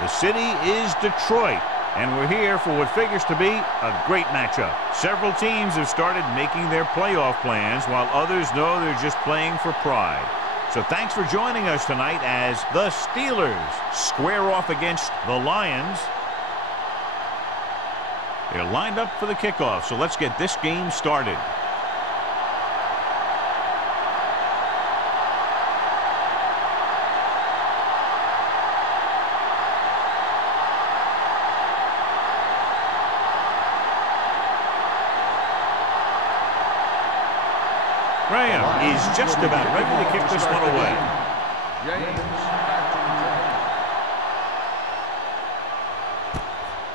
The city is Detroit, and we're here for what figures to be a great matchup. Several teams have started making their playoff plans, while others know they're just playing for pride. So thanks for joining us tonight as the Steelers square off against the Lions. They're lined up for the kickoff, so let's get this game started. Graham is just about ready to kick this one away.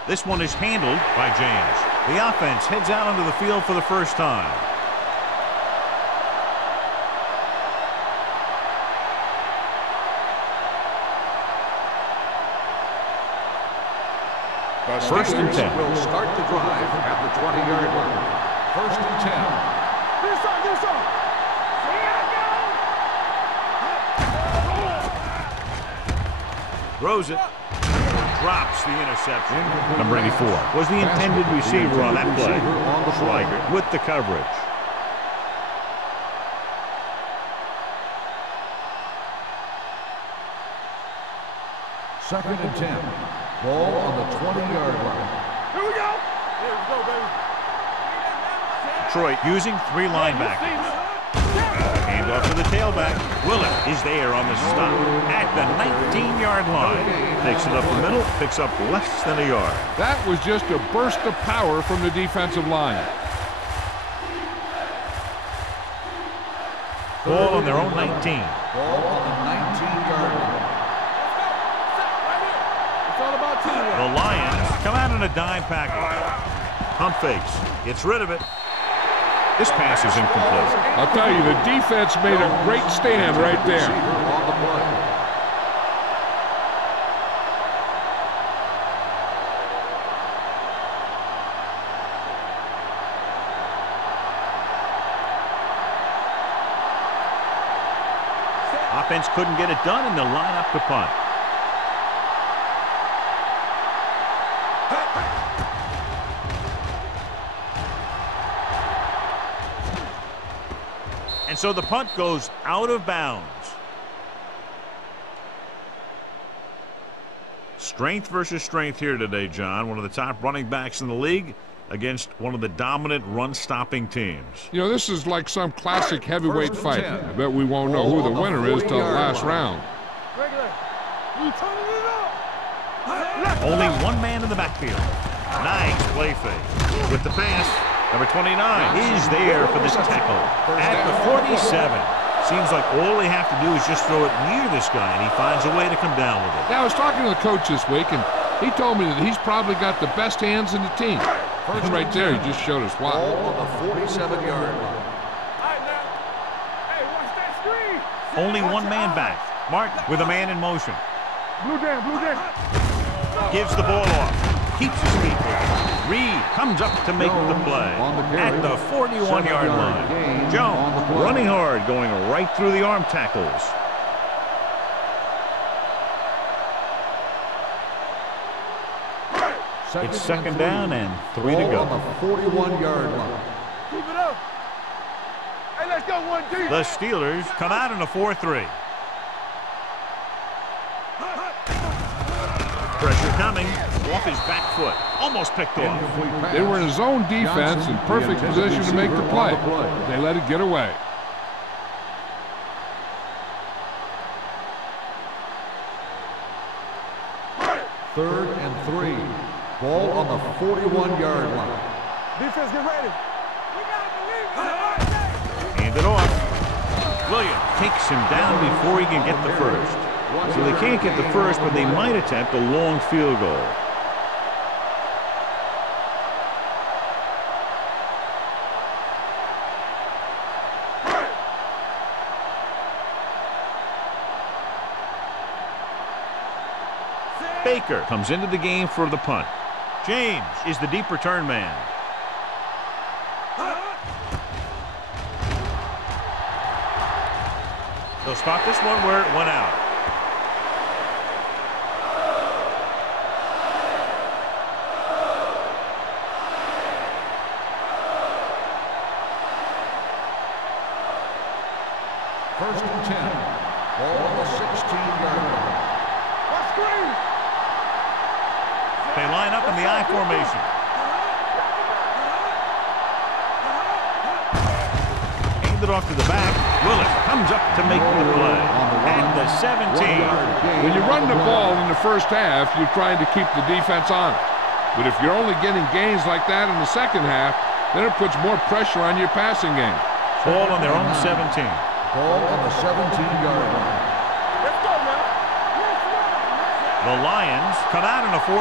This one is handled by James. The offense heads out onto the field for the first time. First and 10. Will start the drive at the 20-yard line. First and 10. Throws it. Drops the interception. Number 84 was the intended receiver on that play. Schleiger with the coverage. Second and 10. Ball on the 20-yard line. Here we go. Here we go, baby. Detroit using 3 linebackers. Hand off to the tailback. Willett is there on the stop at the 19-yard line. Takes it up the middle, picks up less than a yard. That was just a burst of power from the defensive line. Ball on their own 19. Ball on the 19-yard line. It's all about teamwork. The Lions come out in a dime package. Pump fakes. Gets rid of it. This pass is incomplete. I'll tell you, the defense made a great stand right there. On the play. Offense couldn't get it done, and they'll line up to punt. And so the punt goes out of bounds. Strength versus strength here today, John. One of the top running backs in the league against one of the dominant run-stopping teams. You know, this is like some classic heavyweight fight. I bet we won't know who the winner is till the last round. Only one man in the backfield. Nice play fake. With the pass, number 29 is there for this tackle at the 47. Seems like all they have to do is just throw it near this guy, and he finds a way to come down with it. Yeah, I was talking to the coach this week, and he told me that he's probably got the best hands in the team. And right there, he just showed us why. Ball on the 47-yard line. Hey, watch that screen. Only one man back. Mark with a man in motion. Blue down, blue down. Gives the ball off. Keeps his feet moving. Reed comes up to make the play at the 41-yard line. Jones running hard, going right through the arm tackles. It's second down and 3 to go. On the 41-yard line. Keep it up. Hey, let's go 1-2. The Steelers come out in a 4-3. Pressure coming off his back foot. Almost picked off. They were in his own defense in perfect position to make the play. They let it get away. Third and 3. Ball on the 41-yard line. Defense, get ready. Hand it off. Williams takes him down before he can get the first. So they can't get the first, but they might attempt a long field goal. Baker comes into the game for the punt. James is the deep return man. They'll spot this one where it went out. They line up in the I formation. Aimed it off to the back. Willis comes up to make the play. At the 17. When you run the ball in the first half, you're trying to keep the defense on it. But if you're only getting gains like that in the second half, then it puts more pressure on your passing game. Ball on their own 17. Ball on the 17-yard line. Let's go now. The Lions come out in a 4-3.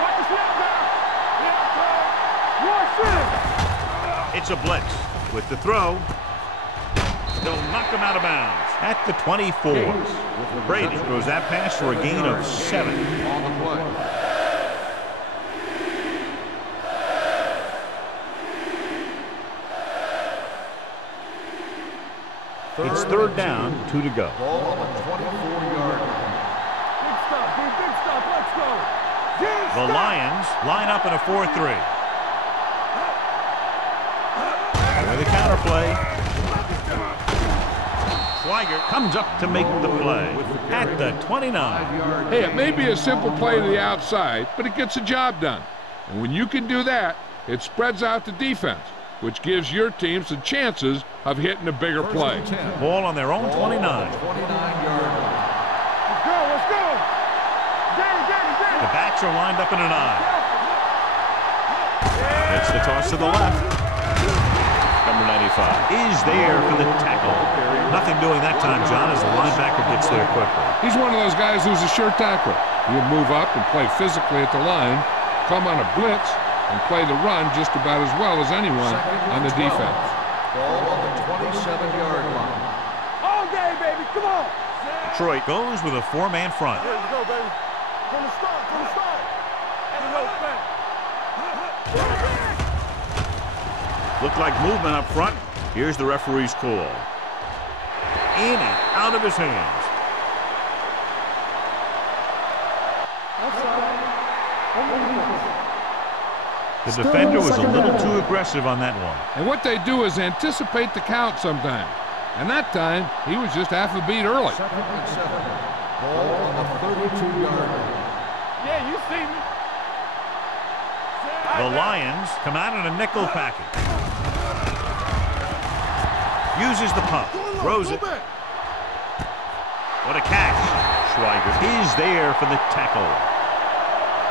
Watch the snap now. It's a blitz. With the throw, they'll knock him out of bounds at the 24. Brady throws that pass for a gain of 7. On the play. It's third down, 2 to go. Ball on the 24-yard line. Big stuff, dude. Big stuff. Let's go. The Lions line up in a 4-3. With a counter play. Schweiger comes up to make the play at the 29. Hey, it may be a simple play to the outside, but it gets the job done. And when you can do that, it spreads out the defense, which gives your team some chances of hitting a bigger play. Ball on their own 29. 29-yard line. Let's go. Let's go. The backs are lined up in an I. It's the toss to the left. Number 95 is there for the tackle. Nothing doing that time, John, as the linebacker gets there quickly. He's one of those guys who's a sure tackler. He'll move up and play physically at the line, come on a blitz, and play the run just about as well as anyone on the defense. Ball on the 27-yard line. All day, baby. Come on. Detroit goes with a 4-man front. Here we go, baby. From the start. From the start. And the whole thing. Looked like movement up front. Here's the referee's call. In and out of his hands. The defender was a little too aggressive on that one. And what they do is anticipate the count sometimes. And that time, he was just half a beat early. 2nd and 7. Ball on the 32-yard line. Yeah, you see me. The Lions come out in a nickel package. Uses the pump. Throws it. What a catch. Schweiger is there for the tackle.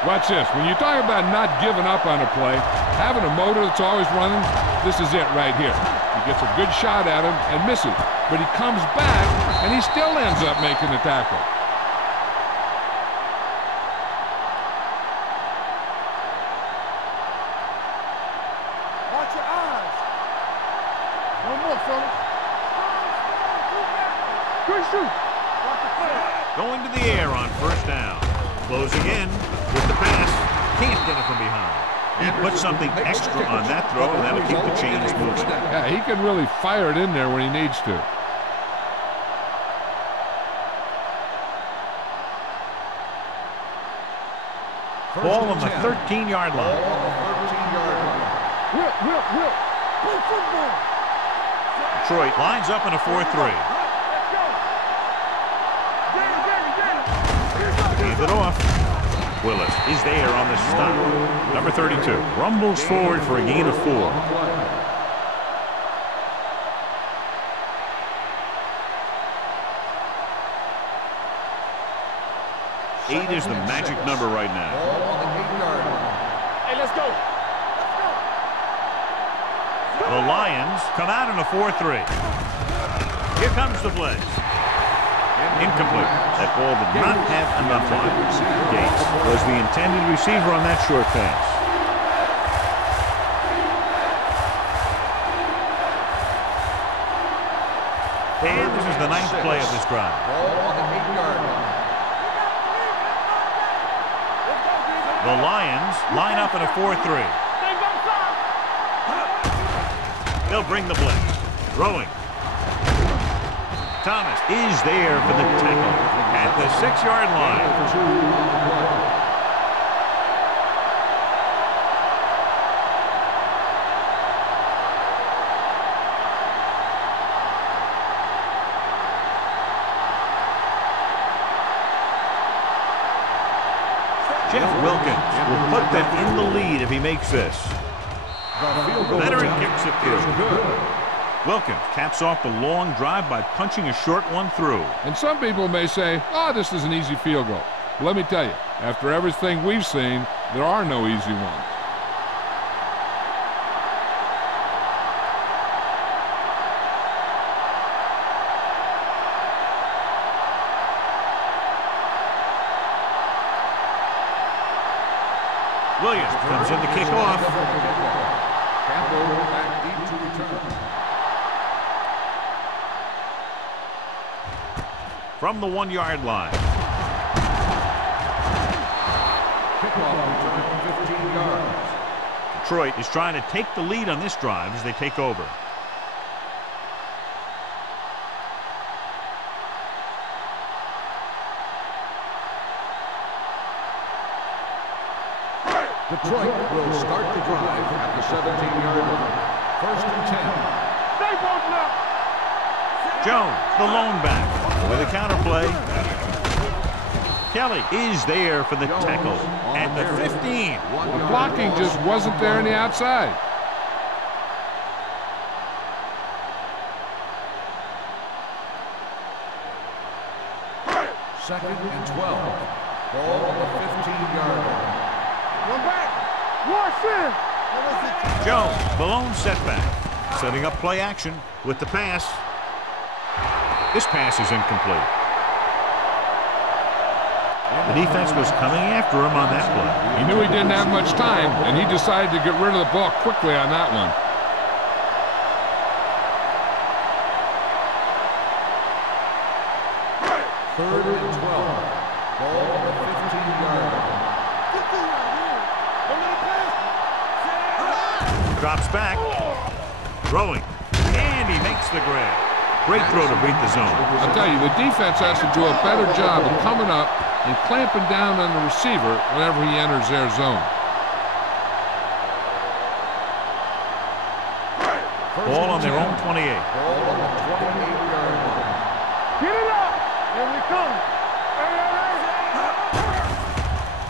Watch this. When you talk about not giving up on a play, having a motor that's always running, this is it right here. He gets a good shot at him and misses. But he comes back, and he still ends up making the tackle. Watch your eyes. One more, fellas. Good shoot. Watch the play. Going to the air on first down. Closing in with the pass. Can't get it from behind. He puts something extra on that throw, and that'll keep the chains moving. Yeah, he can really fire it in there when he needs to. Ball on the 13-yard line. Ball on the 13-yard line. Whip. Play football. Detroit lines up in a 4-3. Let's go. Leave it off. Willis is there on the stop. Number 32 rumbles forward for a gain of 4. 8 is the magic number right now. Ball on the 8-yard line. Hey, let's go. The Lions come out in a 4-3. Here comes the blitz. Incomplete. That ball did not have enough on it. Gates was the intended receiver on that short pass. And this is the 9th play of this drive. Ball on the 8-yard line. The Lions line up in a 4-3. They'll bring the blitz. Throwing. Thomas is there for the tackle at the 6-yard line. Jeff Wilkins will put them in the lead if he makes this. Veteran kicks it through. Wilkins caps off the long drive by punching a short one through. And some people may say, oh, this is an easy field goal. But let me tell you, after everything we've seen, there are no easy ones. Williams comes in to kick off. Campbell back deep to return. From the 1-yard line. Kickoff return 15 yards. Detroit is trying to take the lead on this drive as they take over. Detroit will start the drive at the 17-yard line. 1st and 10. Stay posted up. Jones, the lone back, with a counter play. Kelly is there for the tackle at the 15. The blocking just wasn't there on the outside. Second and 12. Ball on the 15-yard line. One back. Wash in. Jones, the lone setback, setting up play action with the pass. This pass is incomplete. The defense was coming after him on that play. He knew he didn't have much time, and he decided to get rid of the ball quickly on that one. Third and 12. Ball on the 15-yard line. Drops back. Throwing. And he makes the grab. Great throw to beat the zone. I'll tell you, the defense has to do a better job of coming up and clamping down on the receiver whenever he enters their zone. Ball on their own 28. Ball on the 28-yard line. Get it up. Here we come.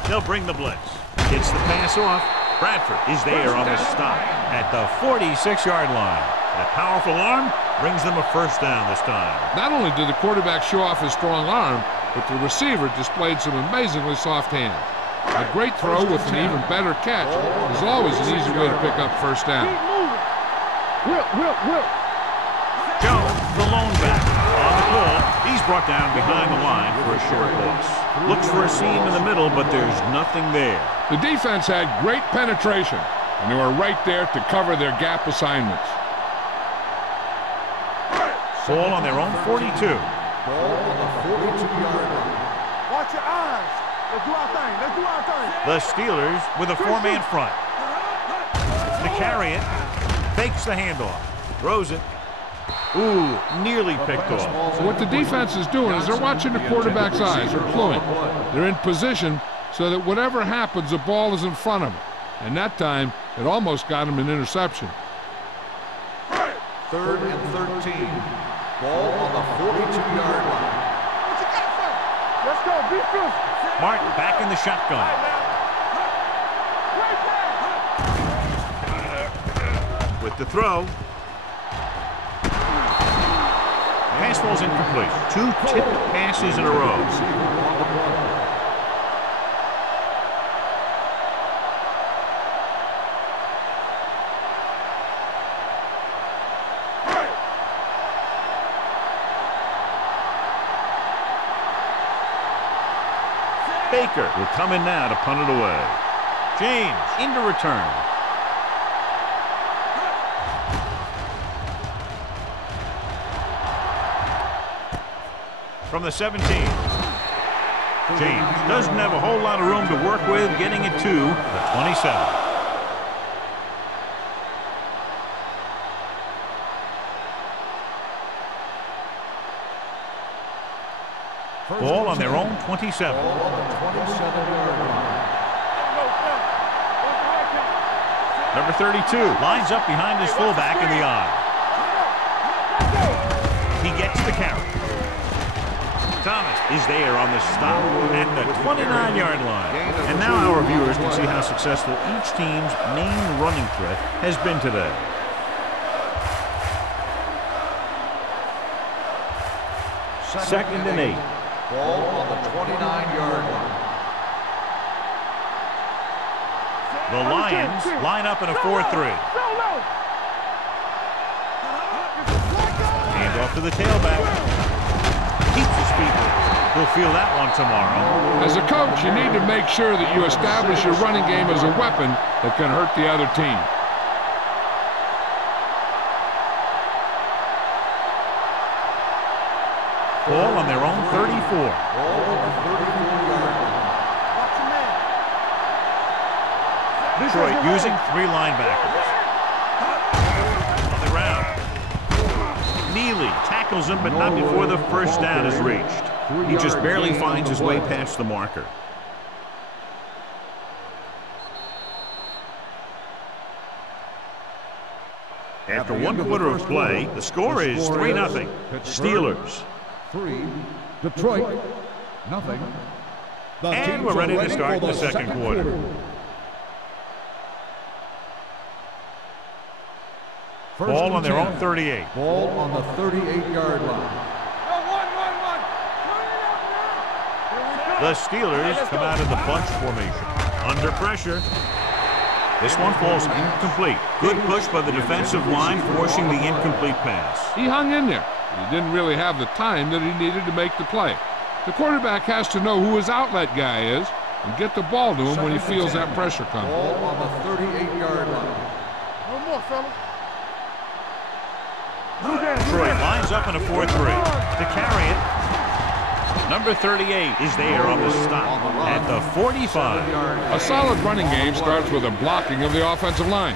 They'll bring the blitz. Gets the pass off. Bradford is there on the stop at the 46-yard line. That powerful arm brings them a first down this time. Not only did the quarterback show off his strong arm, but the receiver displayed some amazingly soft hands. A great throw with an even better catch is always an easy way to pick up first down. Whip. Jones, the lone back, on the pull. He's brought down behind the line for a short loss. Looks for a seam in the middle, but there's nothing there. The defense had great penetration, and they were right there to cover their gap assignments. Ball on their own 42. Ball on the 42-yard line. Watch your eyes. Let's do our thing. Let's do our thing. The Steelers with a 4-man front. To carry it, fakes the handoff, throws it. Ooh, nearly picked off. So what the defense is doing is they're watching the quarterback's eyes. They're cluing. They're in position so that whatever happens, the ball is in front of them. And that time, it almost got him an interception. 3rd and 13. Ball on the 42-yard line. What you got, sir? Let's go. Be physical. Martin back in the shotgun. With the throw. Pass falls incomplete. 2 tipped passes in a row. Baker will come in now to punt it away. James into return. From the 17. James doesn't have a whole lot of room to work with, getting it to the 27. Ball on their own 27. Ball on the 27-yard line. Number 32 lines up behind his fullback in the eye. He gets the carry. Thomas is there on the stop at the 29-yard line. And now our viewers can see how successful each team's main running threat has been today. Second and 8. Ball on the 29-yard line. The Lions line up in a 4-3. Hand off to the tailback. Keeps his feet. He'll feel that one tomorrow. As a coach, you need to make sure that you establish your running game as a weapon that can hurt the other team. Ball on their own 34. Ball on the 34-yard line. Detroit using 3 linebackers. On the ground. Neely tackles him, but not before the first down is reached. He just barely finds his way past the marker. After 1 quarter of play, the score is 3-0. Steelers. 3, Detroit, nothing. And we're ready to start the second quarter. Ball on their own 38. Ball on the 38-yard line. The Steelers come out in the bunch formation. Under pressure. This one falls incomplete. Good push by the defensive line, forcing the incomplete pass. He hung in there. He didn't really have the time that he needed to make the play. The quarterback has to know who his outlet guy is and get the ball to him when he feels that pressure coming. Ball on the 38-yard line. One more, fella. Detroit lines up in a 4-3. To carry it, number 38 is there on the stop at the 45. A solid running game starts with a blocking of the offensive line.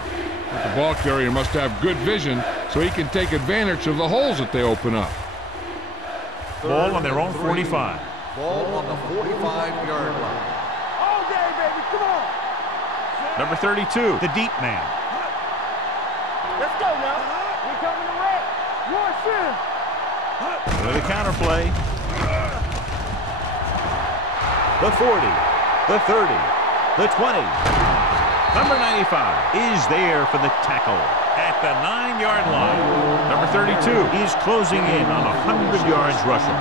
But the ball carrier must have good vision so he can take advantage of the holes that they open up. Ball on their own 45. Ball on the 45-yard line. All day, baby. Come on. Number 32, the deep man. Let's go now. We coming to red. One sin. With a counter play. The 40, the 30, the 20. Number 95 is there for the tackle at the 9-yard line. Number 32 is closing in on 100 yards rushing.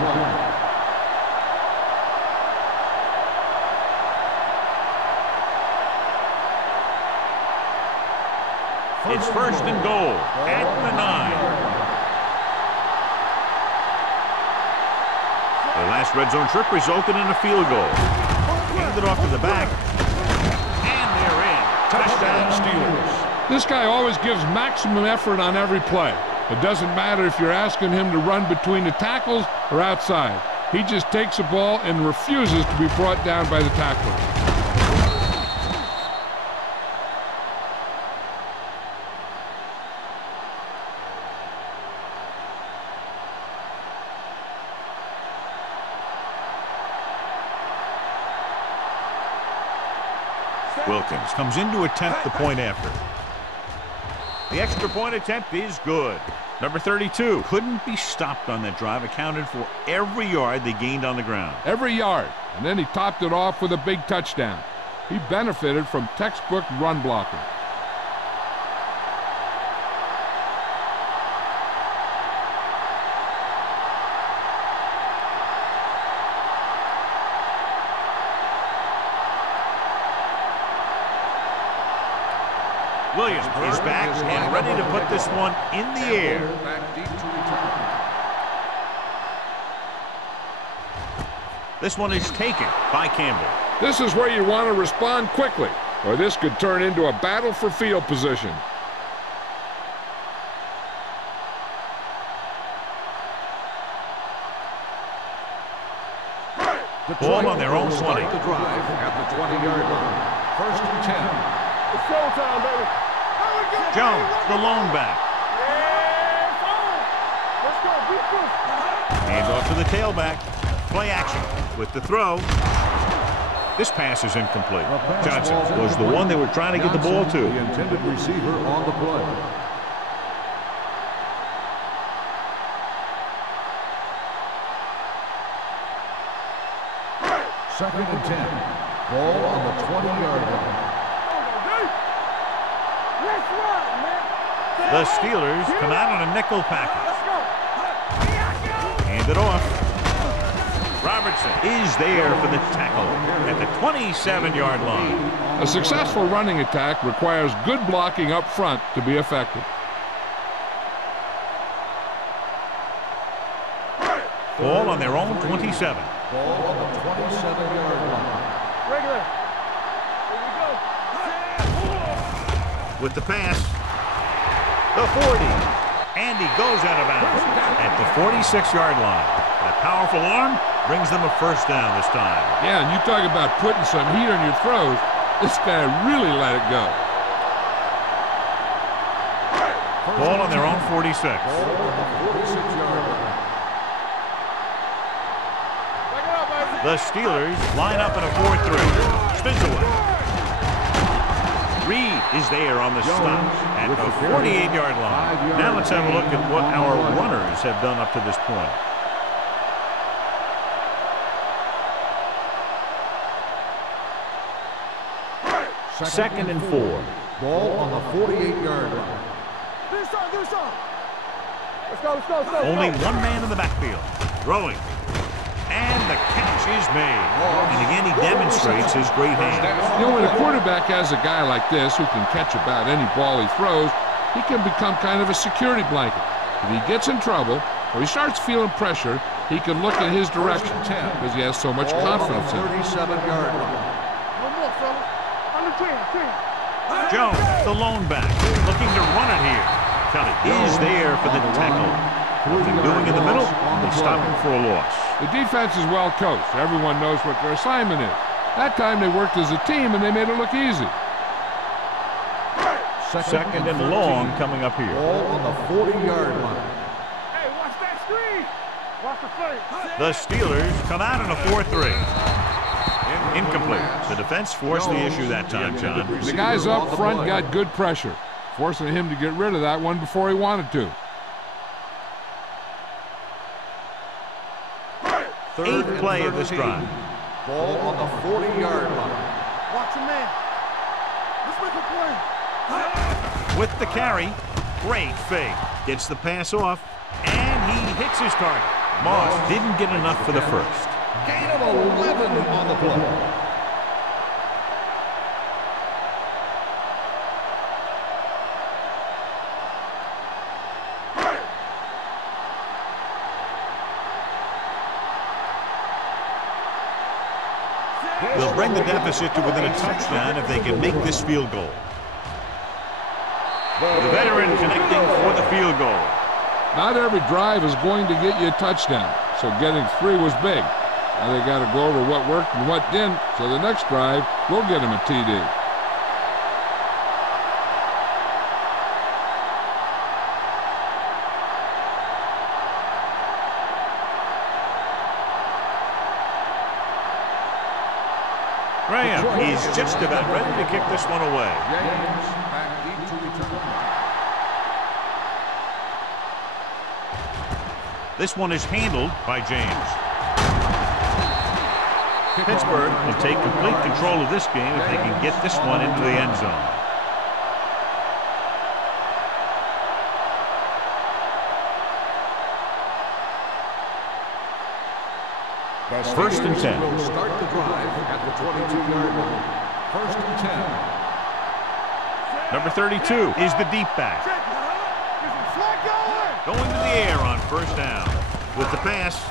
It's first and goal at the 9. The last red zone trip resulted in a field goal. Handed off to the back. And they're in. Touchdown, Steelers. This guy always gives maximum effort on every play. It doesn't matter if you're asking him to run between the tackles or outside. He just takes the ball and refuses to be brought down by the tackler. Wilkins comes in to attempt the point after. The extra point attempt is good. Number 32 couldn't be stopped on that drive, accounted for every yard they gained on the ground. Every yard, and then he topped it off with a big touchdown. He benefited from textbook run blocking. Williams is back and ready to put this one in the air. Back deep to return. This one is taken by Campbell. This is where you want to respond quickly, or this could turn into a battle for field position. Ball on their own 20. Start the drive at the 20-yard line. First and 10. It's showtime, baby. Jones, the lone back. Yeah, let's go. Beat this. Hands off to the tailback. Play action with the throw. This pass is incomplete. Johnson was the one they were trying to get the ball to. The intended receiver on the play. Second and 10. Ball on the 20-yard line. Let's run, man. The Steelers come out on a nickel package. Let's go. Hand it off. Robertson is there for the tackle at the 27-yard line. A successful running attack requires good blocking up front to be effective. Ball on their own 27. Ball on the 27-yard line. Regular. Here we go. With the pass, the 40. And he goes out of bounds at the 46-yard line. That powerful arm brings them a first down this time. Yeah, and you talk about putting some heat on your throws. This guy really let it go. Ball on their own 46. Ball on the 46-yard line. The Steelers line up in a 4-3. Spins away. Reed is there on the stop at the 48-yard line. Now let's have a look at what our runners have done up to this point. Second and 4. Ball on the 48-yard line. Do some. Let's go. Only one man in the backfield. Throwing. And the catch is made. And again, he demonstrates his great hands. You know, when a quarterback has a guy like this who can catch about any ball he throws, he can become kind of a security blanket. If he gets in trouble or he starts feeling pressure, he can look in his direction because he has so much confidence in it. 37-yard line. One more, fella. On the 10. Jones, the lone back, looking to run it here. Kelly is there for the tackle. Nothing doing in the middle, and they stop him for a loss. The defense is well coached. Everyone knows what their assignment is. That time they worked as a team and they made it look easy. Second and long coming up here. Ball on the 40-yard line. Hey, watch that screen. Watch the face. The Steelers come out in a 4-3. Incomplete. The defense forced the issue that time, John. The guys up front got good pressure, forcing him to get rid of that one before he wanted to. Eighth play of this drive. Ball on the 40-yard line. Watch him, man. Let's make a play. With the carry, great fake. Gets the pass off, and he hits his target. Moss didn't get enough for the first. Gain of 11 on the play. They'll bring the deficit to within a touchdown if they can make this field goal. The veteran connecting for the field goal. Not every drive is going to get you a touchdown, so getting 3 was big. Now they got to go over what worked and what didn't, so the next drive will get him a TD. Graham is just about ready to kick this one away. James back deep to return. This one is handled by James. Pittsburgh will take complete control of this game if they can get this one into the end zone. First and 10. Will start the drive at the 22-yard line. First and 10. Number 32 is the deep back. Going to the air on first down. With the pass,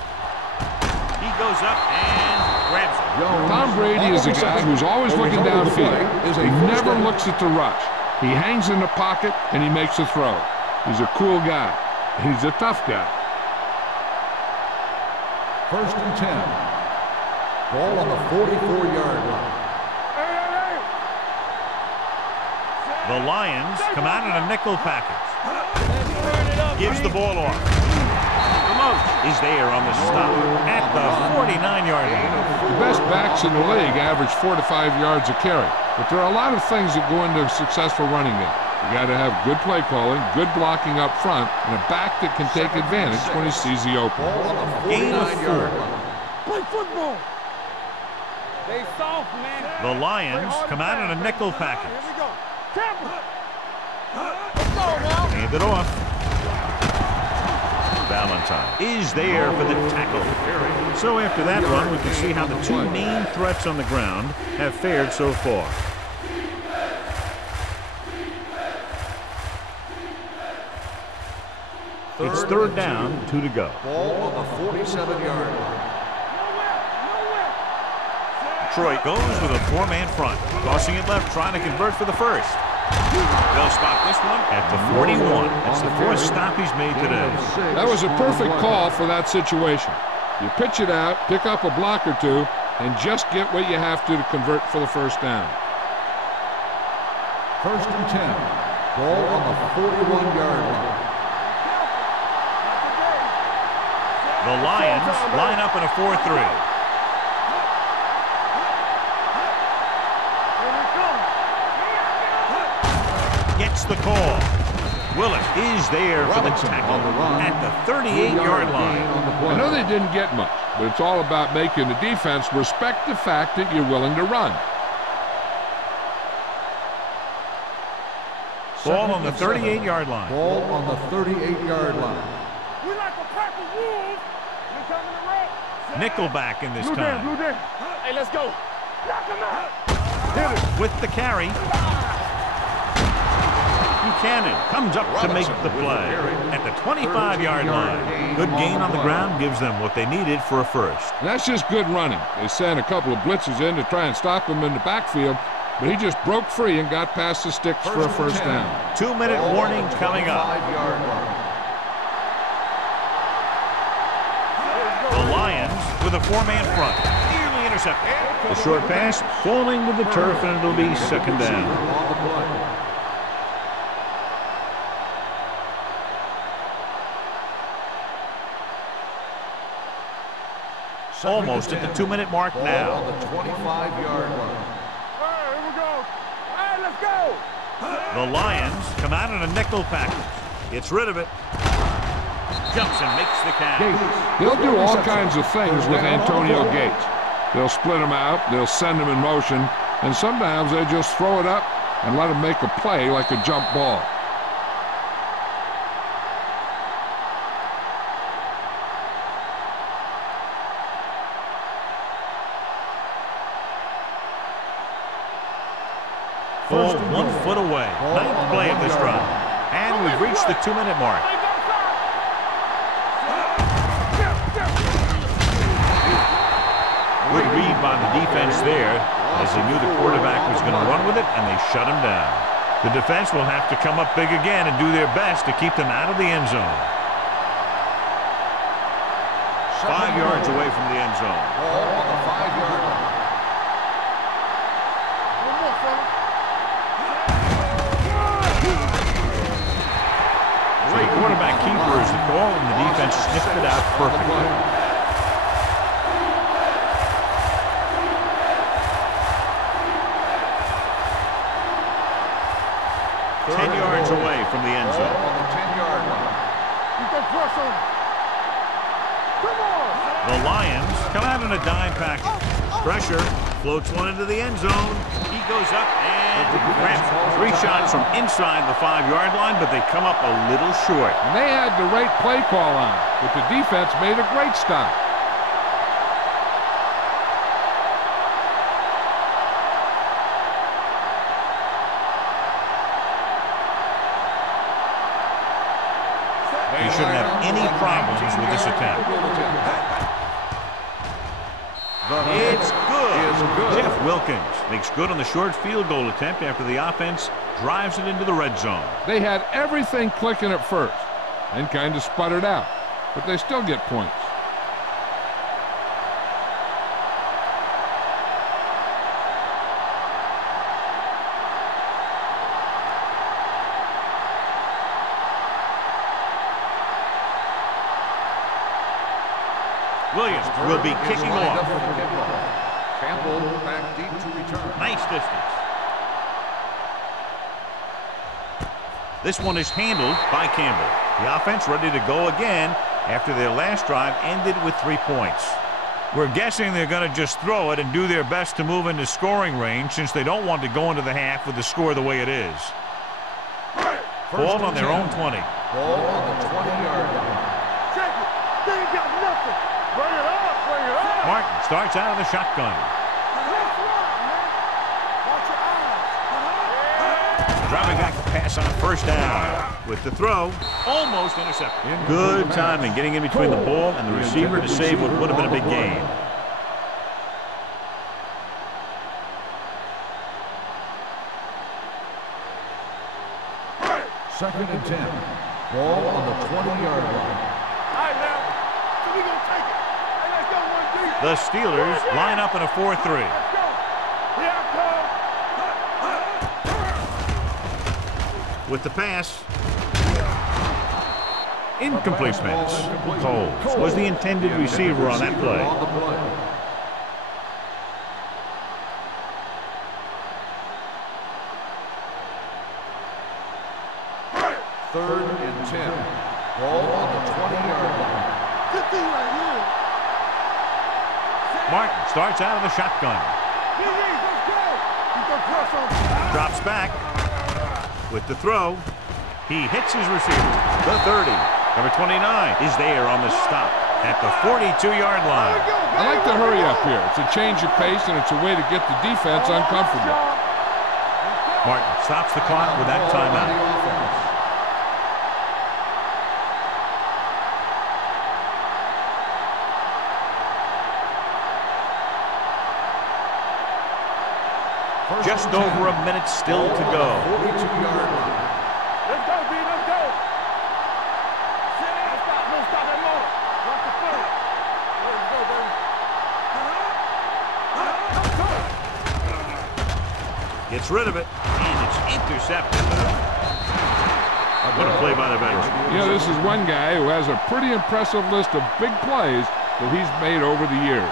he goes up and grabs it. Tom Brady is a guy who's always looking downfield. He never looks at the rush. He hangs in the pocket and he makes a throw. He's a cool guy. He's a tough guy. First and 10. Ball on the 44-yard line. The Lions come out in a nickel package. Gives the ball off. Is there on the stop at the 49-yard line. The best backs in the league average 4 to 5 yards a carry. But there are a lot of things that go into a successful running game. You got to have good play calling, good blocking up front, and a back that can take advantage when he sees the open. Ball on the Gain of 4. line. Play football. Stay soft, man. The Lions come out in a nickel package. Here we go. Let's go now. Hand it off. Valentine is there for the tackle. So after that run, we can see how the two main threats on the ground have fared so far. It's third down, 2 to go. Ball on the 47-yard line. Detroit goes with a four-man front. Tossing it left, trying to convert for the first. They'll spot this one at the 41. That's the fourth stop he's made today. That was a perfect call for that situation. You pitch it out, pick up a block or two, and just get what you have to convert for the first down. First and 10. Ball on the 41-yard line. The Lions line up in a 4-3. Gets the call. Willett is there for the tackle at the 38-yard line. I know they didn't get much, but it's all about making the defense respect the fact that you're willing to run. Ball on the 38-yard line. Ball on the 38-yard line. We like the purple wolves. We coming to wreck. Nickelback in this time. Hey, let's go. Knock him out. Hit it with the carry. Buchanan comes up to make the play at the 25-yard line. Good gain on the ground gives them what they needed for a first. And that's just good running. They sent a couple of blitzes in to try and stop him in the backfield, but he just broke free and got past the sticks for a first down. 2-minute warning coming up. The Lions with a four-man front. Nearly intercepted. The short pass falling to the turf, and it'll be second down. Almost at the 2-minute mark now. On the 25-yard line. Here we go. All right, let's go. The Lions come out in a nickel package. Gets rid of it. Jumps and makes the catch. They'll do all kinds of things with Antonio Gates. They'll split him out, they'll send him in motion, and sometimes they just throw it up and let him make a play like a jump ball. Full 1 foot away. Ninth play of this drive. And we've reached the 2-minute mark. Good read by the defense there, as they knew the quarterback was going to run with it, and they shut him down. The defense will have to come up big again and do their best to keep them out of the end zone. 5 yards away from the end zone. Ball on the 5-yard line. Great quarterback keeper is the call, and the defense sniffed it out perfectly. Away from the end zone. On the 10-yard line. The Lions come out in a dime package. Pressure floats one into the end zone. He goes up and grabs 3 shots from inside the 5-yard line, but they come up a little short. And they had the right play call on, but the defense made a great stop. They shouldn't have any problems with this attempt. It's good. Jeff Wilkins makes good on the short field goal attempt after the offense drives it into the red zone. They had everything clicking at first and kind of sputtered out, but they still get points. Williams will be kicking off. Campbell back deep to return. Nice distance. This one is handled by Campbell. The offense ready to go again after their last drive ended with 3 points. We're guessing they're going to just throw it and do their best to move into scoring range since they don't want to go into the half with the score the way it is. Ball on their own 20. Ball on the 20-yard line. Check it. They ain't got nothing. Bring it up. Bring it up. Martin starts out of the shotgun. That's right, man. Watch your eyes. Driving back to pass on first down. With the throw, almost intercepted. Good timing getting in between the ball and the receiver to save what would have been a big gain. Second and 10. Ball on the 20-yard line. All right, now. So we gonna take it. Hey, let's go, 1-3. The Steelers line up in a 4-3. Let's go. Here I come. With the pass. Incomplete pass. Coles was the intended receiver on that play. Third and 10. Ball on the 20-yard line. Good thing right here. Martin starts out of the shotgun. Let's go. You can press on. Drops back. With the throw. He hits his receiver. The 30. Number 29 is there on the stop at the 42-yard line. I like to hurry up here. It's a change of pace, and it's a way to get the defense uncomfortable. Martin stops the clock with that timeout. Just over a minute still to go. 42-yard line. Let's go, B. Let's go. Don't stop that motor. Watch the foot. Let's go, baby. Gets rid of it, and it's intercepted. What a play by the veteran. You know, this is one guy who has a pretty impressive list of big plays that he's made over the years.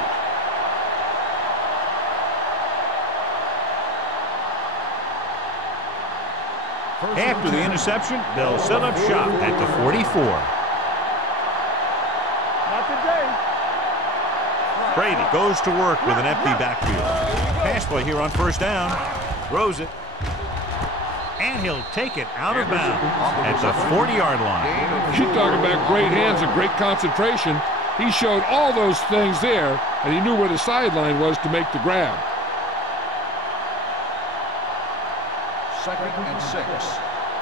After the interception, they'll set up shop at the 44. Not today. Brady goes to work with an empty backfield. Pass play here on first down. Throws it. And he'll take it out of bounds at the 40-yard line. You talk about great hands and great concentration. He showed all those things there, and he knew where the sideline was to make the grab. Second and 6.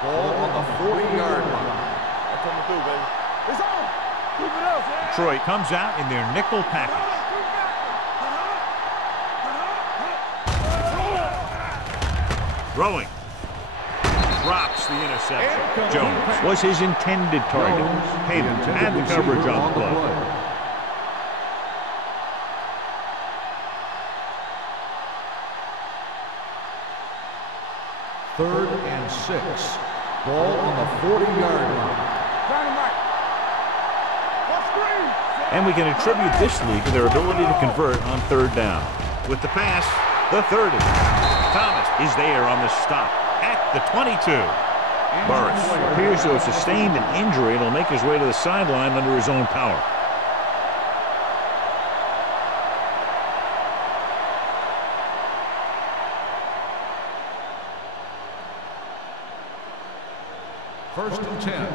Ball on the 40-yard line. That's what I'm gonna do, baby. It's on. Keep it up. Detroit comes out in their nickel package. Throwing. Drops the interception. Jones was his intended target. Hayden had the coverage on the play. Third and 6. Ball on the 40-yard line. Dynamite. Let's screen. And we can attribute this lead to their ability to convert on third down. With the pass, the 30. Thomas is there on the stop at the 22. Burris appears to have sustained an injury and will make his way to the sideline under his own power. First and 10.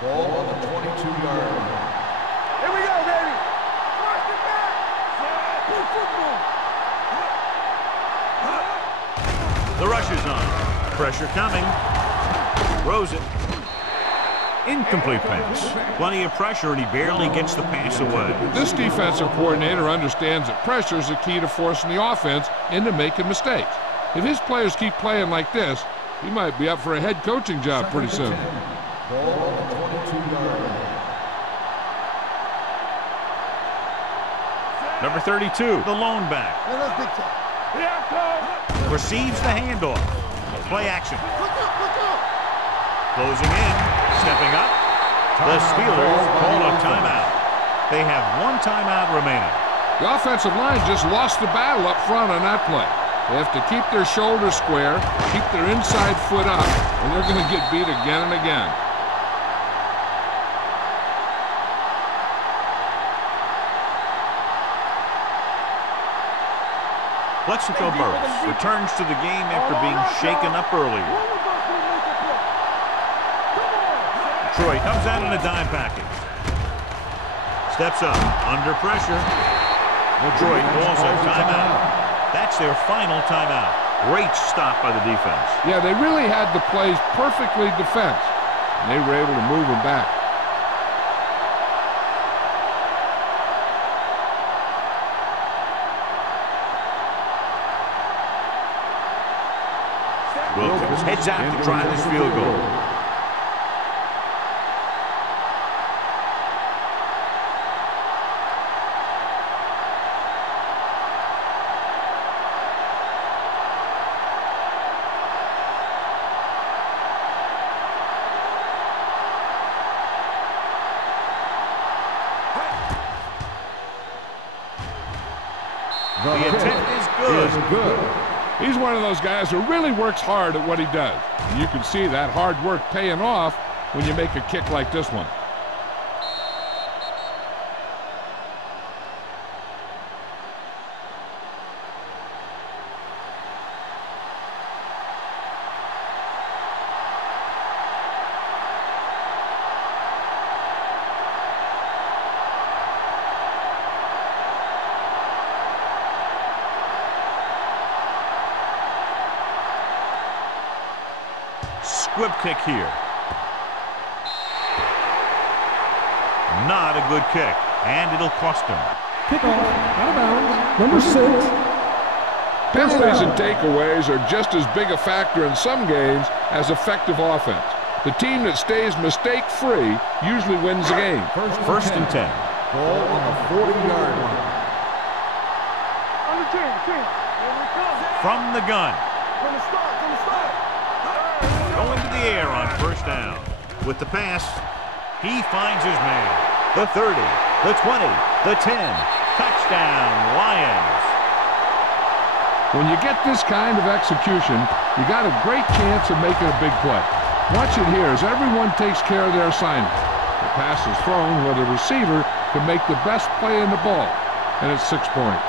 Ball on the 22-yard line. Here we go, baby. Watch the back. Good football. The rush is on. Pressure coming. Throws it. Incomplete pass. Plenty of pressure, and he barely gets the pass away. This defensive coordinator understands that pressure is the key to forcing the offense into making mistakes. If his players keep playing like this, he might be up for a head coaching job pretty soon. Ball on the 22-yard line. Number 32, the lone back. Let's big time. Here I come. Receives the handoff. Play action. Look up. Closing in. Stepping up. The Steelers call a timeout. They have one timeout remaining. The offensive line just lost the battle up front on that play. They have to keep their shoulders square, keep their inside foot up, or they're going to get beat again and again. Plexico Burris returns to the game after being shaken up earlier. Detroit comes out in a dime package. Steps up, under pressure. Detroit calls a timeout. That's their final timeout. Great stop by the defense. Yeah, they really had the plays perfectly defensed, and they were able to move them back. Wilkins heads out to try this field goal. The attempt is good. He's one of those guys who really works hard at what he does. And you can see that hard work paying off when you make a kick like this one. Squib kick here. Not a good kick, and it'll cost him. Kickoff, out of bounds, number 6. Penalties and takeaways are just as big a factor in some games as effective offense. The team that stays mistake-free usually wins the game. First and 10. Ball on the 40-yard line. Under 10. Here we come. From the gun. From the start. Going to the air on first down. With the pass, he finds his man. The 30, the 20, the 10. Touchdown, Lions. When you get this kind of execution, you got a great chance of making a big play. Watch it here as everyone takes care of their assignment. The pass is thrown where the receiver can make the best play in the ball, and it's 6 points.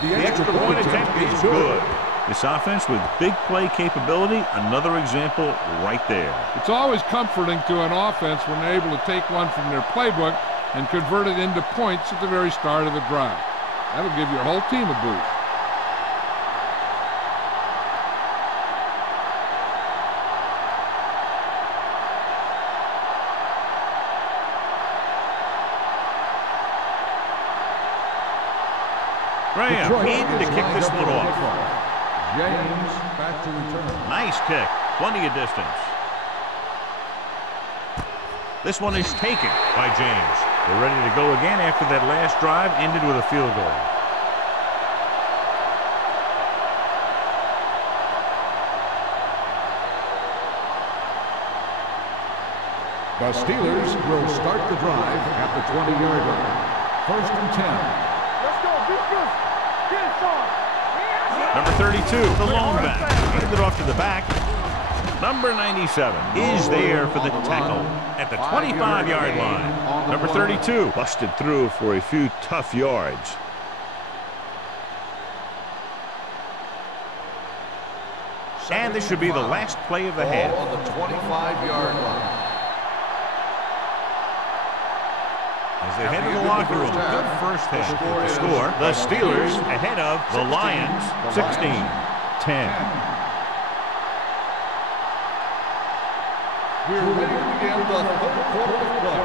The extra point attempt is good. This offense with big play capability, another example right there. It's always comforting to an offense when they're able to take one from their playbook and convert it into points at the very start of the drive. That'll give your whole team a boost. Graham in to kick this one off. James back to return. Nice kick. Plenty of distance. This one is taken by James. They're ready to go again after that last drive ended with a field goal. The Steelers will start the drive at the 20-yard line. First and 10. Let's go. Beat this. Get it, Sean. Number 32, the lone back. Handed off to the back. Number 97 is there for the tackle at the 25-yard line. Number 32 busted through for a few tough yards. And this should be the last play of the half. On the 25-yard line. As they head to the locker room, good first half. The score, the Steelers ahead of the Lions, 16-10. We're ready to begin the third quarter of play.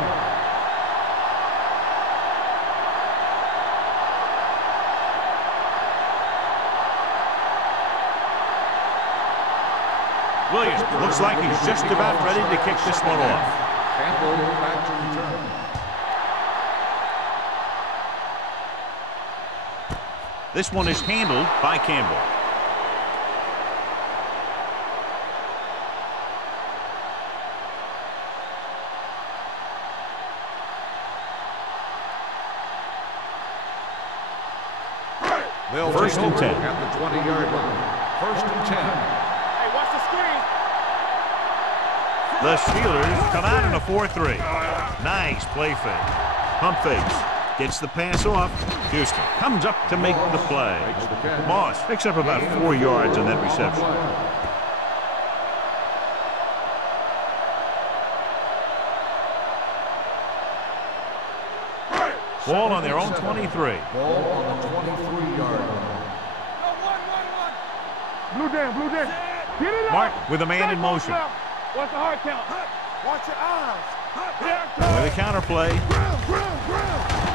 Williams looks like he's just about ready to kick this one off. Campbell back to return. This one is handled by Campbell. First and 10. At the 20-yard line. First and 10. Hey, watch the screen. The Steelers come out in a 4-3. Nice play fake. Pump fakes. Gets the pass off. Houston comes up to make the play. Moss picks up about 4 yards on that reception. Ball on their own 23. Ball on the 23-yard line. Blue down. Get it up. Mark with a man in motion. Watch the hard count. Watch your eyes. With a counter play.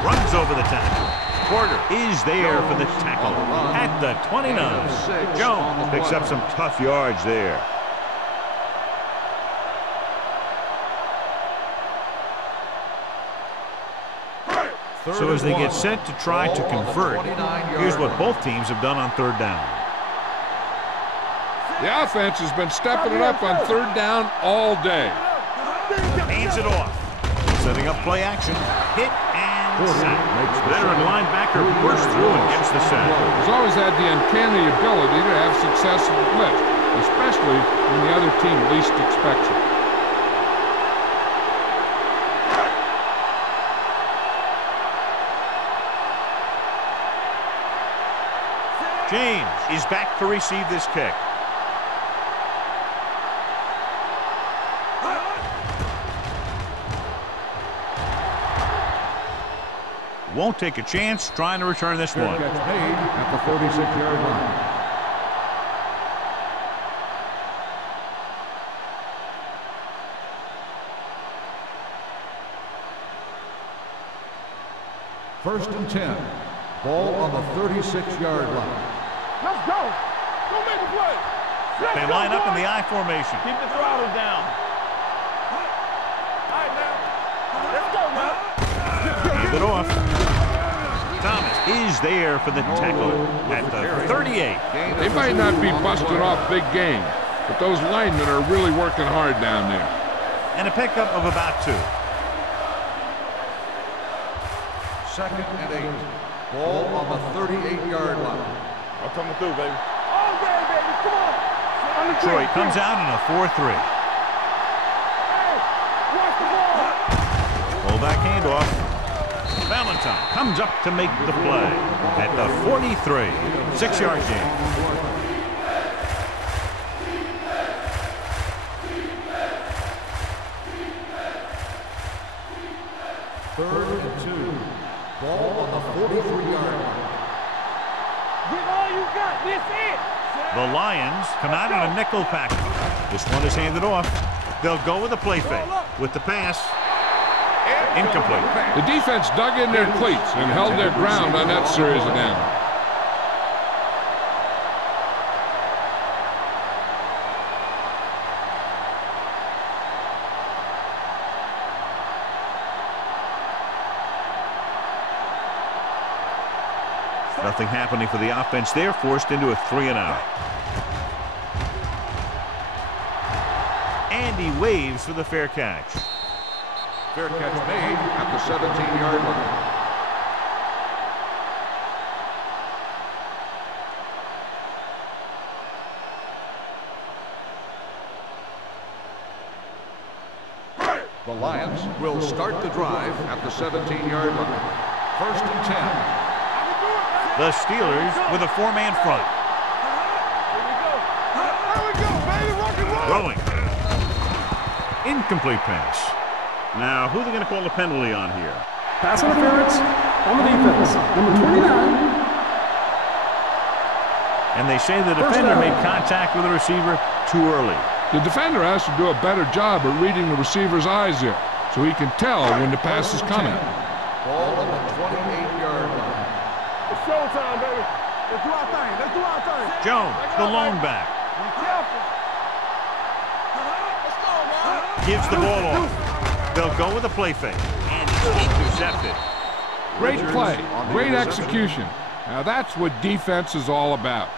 Runs over the tackle. Porter is there for the tackle at the 29. Jones picks up some tough yards there. So as they get set to try to convert, here's what both teams have done on third down. The offense has been stepping it up on third down all day. Hands it off. Setting up play action. Hit and sack. Veteran linebacker bursts through and gets the sack. He's always had the uncanny ability to have success with blitz, especially when the other team least expects it. James is back to receive this kick. Won't take a chance trying to return this one. Catch made at the 46-yard line. First and 10. Ball on the 36-yard line. Let's go. Go make a play. They line up in the I formation. Keep the throttle down. All right, now. Let's go, man. Hand it off. Thomas is there for the tackle at the 38. They might not be busting off big game, but those linemen are really working hard down there. And a pickup of about 2. Second and 8. Ball on the 38-yard line. I'm coming through, baby. All day, baby. Come on. Detroit comes out in a 4-3. Hey, watch the ball. Pull back handoff. Valentine comes up to make the play at the 43. 6-yard gain. Third and 2. Ball on the 43-yard line. Give all you got. This it. The Lions come out in a nickel package. This one is handed off. They'll go with a play fake. With the pass, incomplete. The defense dug in their cleats and held their ground on that series of downs. Nothing happening for the offense there, forced into a 3-and-out. And he waves for the fair catch. Fair catch made at the 17-yard line. The Lions will start the drive at the 17-yard line. First and 10. The Steelers with a 4-man front. Here we go. Throwing. Incomplete pass. Now, who are they going to call the penalty on here? Pass interference on the defense. Number 29. And they say the defender made contact with the receiver too early. The defender has to do a better job at reading the receiver's eyes here, so he can tell when the pass is coming. Ball on the 28-yard line. It's showtime, baby. Let's do our thing. Let's do our thing. Jones, the lone back. Be careful. Let's go, man. Gives the ball off. They'll go with a play fake. And it's intercepted. Great play, great execution. Now that's what defense is all about.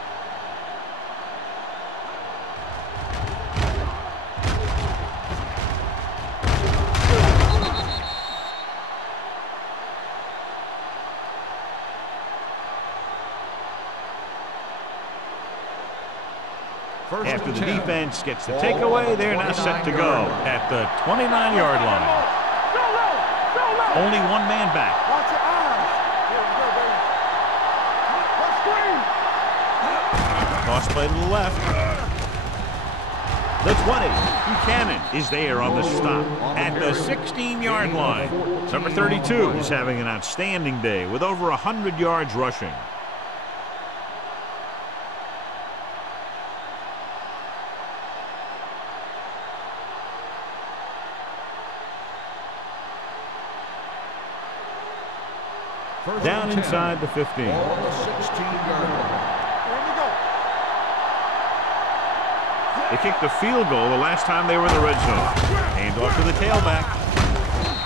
After the defense gets the takeaway, they're now set to go at the 29-yard line. Only one man back. Watch your eyes. Here we go, baby. Let's screen. Toss play to the left. The 20. Buchanan is there on the stop at the 16-yard line. Number 32 is having an outstanding day with over 100 yards rushing. Down inside the 15. Ball on the 16-yard line. Here we go. They kicked a field goal the last time they were in the red zone. Hand off to the tailback.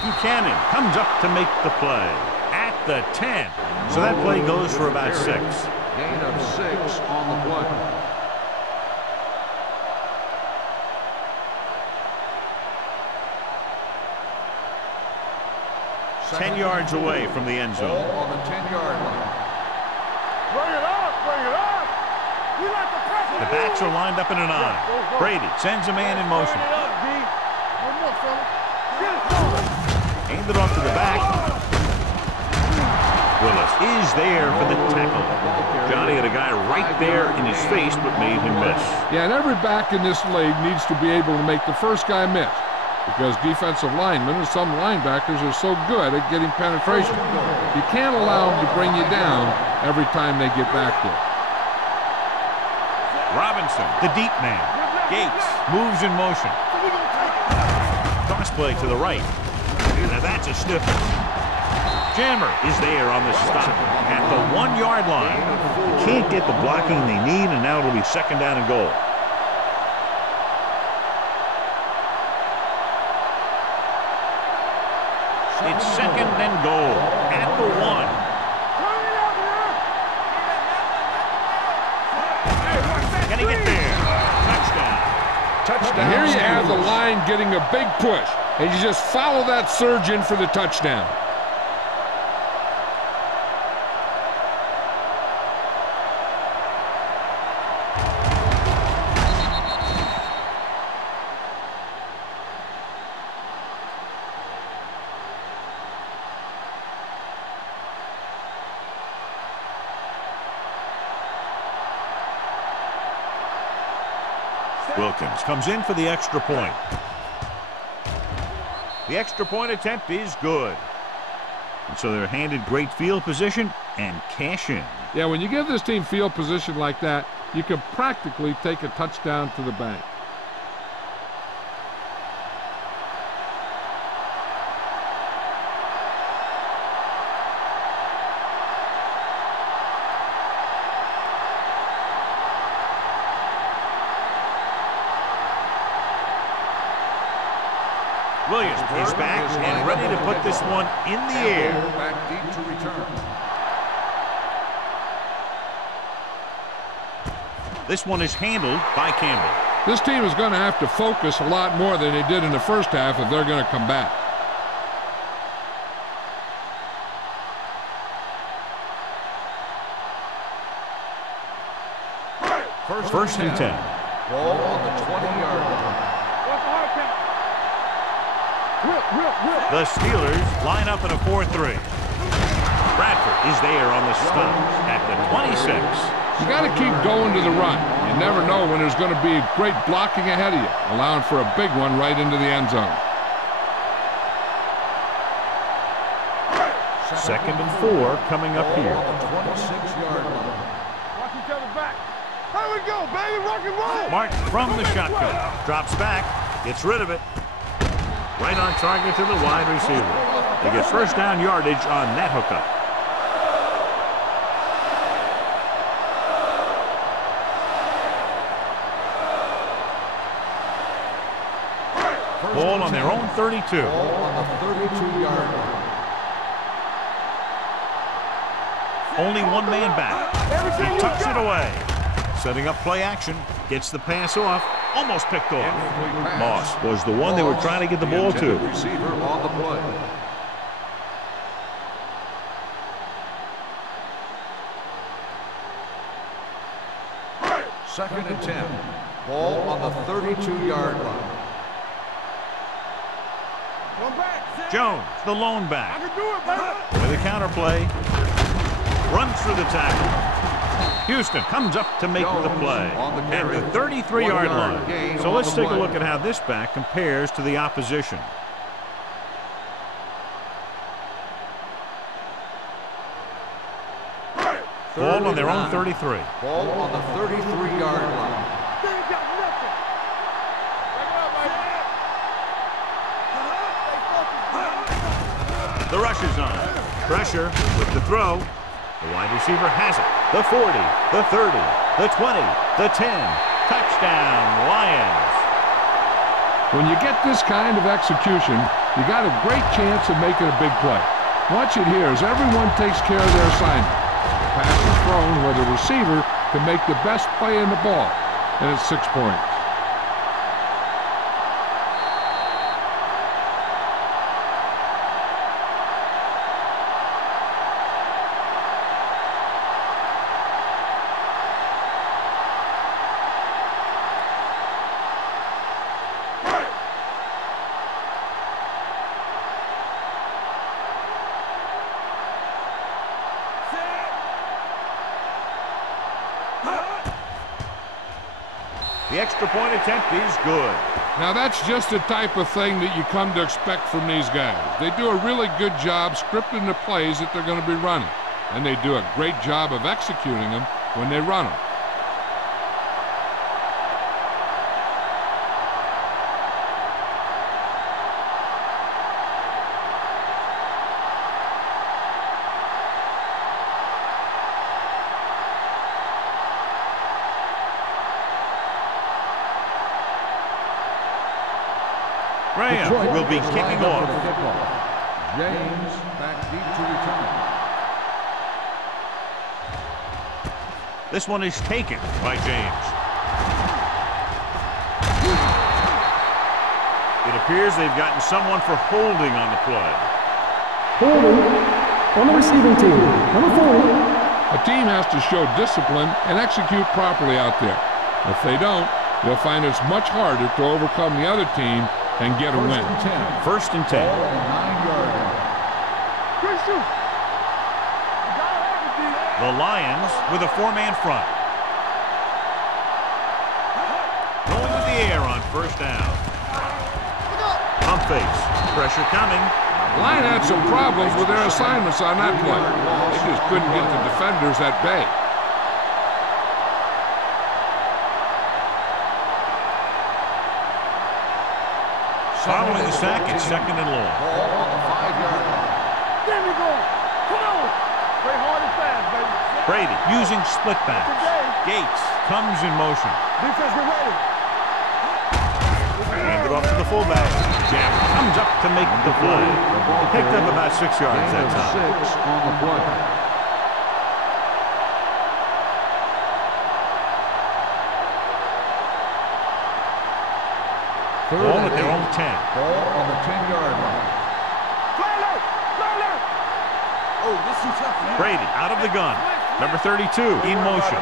Buchanan comes up to make the play at the 10. So that play goes for about 6. Gain of 6 on the play. Ten yards away from the end zone. Ball on the 10-yard line. Bring it up. Bring it up. We like the pressure. The backs are lined up in an I. Brady sends a man in motion. Turn it up, D. One more, fella. Get it going. Hand it off to the back. Willis is there for the tackle. Johnny had a guy right there in his face but made him miss. Yeah, and every back in this league needs to be able to make the first guy miss, because defensive linemen and some linebackers are so good at getting penetration. You can't allow them to bring you down every time they get back there. Robinson, the deep man. Gates moves in motion. Toss play to the right. Now that's a sniffer. Jammer is there on the stop at the 1-yard line. They can't get the blocking they need, and now it'll be second down and goal. It's second and goal at the 1. Can he get there? Touchdown. And here you have the line getting a big push, and you just follow that surge in for the touchdown. Wilkins comes in for the extra point. The extra point attempt is good. And so they're handed great field position and cash in. Yeah, when you give this team field position like that, you can practically take a touchdown to the bank. Williams is back and ready to put this one in the air. Back deep to return. This one is handled by Campbell. This team is going to have to focus a lot more than they did in the first half if they're going to come back. First and 10. Ball on the 20-yard line. The Steelers line up in a 4-3. Bradford is there on the stop at the 26. You got to keep going to the run. You never know when there's going to be great blocking ahead of you, allowing for a big one right into the end zone. 2nd and 4 coming up here. 26-yard line. Rock each other back. Here we go, baby. Rock and roll. Martin from the shotgun. Drops back. Gets rid of it. Right on target to the wide receiver. They get first down yardage on that hookup. Ball on their own 32. Ball on the 32-yard line. Only one man back. He tucks it away. Setting up play action. Gets the pass off. Almost picked off. Moss was the one they were trying to get the ball to. Receiver on the play. Second and 10. Ball on the 32-yard line. Jones, the lone back. With a counter play. Runs through the tackle. Houston comes up to make the play at the 33-yard line. So let's take a look at how this back compares to the opposition. Ball on their own 33. Ball on the 33-yard line. The rush is on. Pressure with the throw. The wide receiver has it. The 40, the 30, the 20, the 10. Touchdown, Lions. When you get this kind of execution, you got a great chance of making a big play. Watch it here as everyone takes care of their assignment. The pass is thrown where the receiver can make the best play in the ball, and it's 6 points. The extra point attempt is good. Now that's just the type of thing that you come to expect from these guys. They do a really good job scripting the plays that they're going to be running. And they do a great job of executing them when they run them. Graham will be kicking off. James back deep to return. This one is taken by James. It appears they've gotten someone for holding on the play. Holding on the receiving team. Number 40. A team has to show discipline and execute properly out there. If they don't, they'll find it's much harder to overcome the other team and get a win. First and 10. 9-yard line. The Lions with a 4-man front. Going to the air on first down. Pump fakes. Pressure coming. The line had some problems with their assignments on that play. They just couldn't get the defenders at bay. Following the sack, it's 2nd and long. Ball on the 5-yard line. There we go. Come on. Play hard and fast, baby. Brady using split backs. Gates comes in motion. Defense, get ready. Handed off to the fullback. Jam comes up to make the play. Picked up about 6 yards that time. 6 on the play. Ball at their own 10. Ball on the 10-yard line. Oh, this is tough. Brady out of the gun. Number 32 in motion.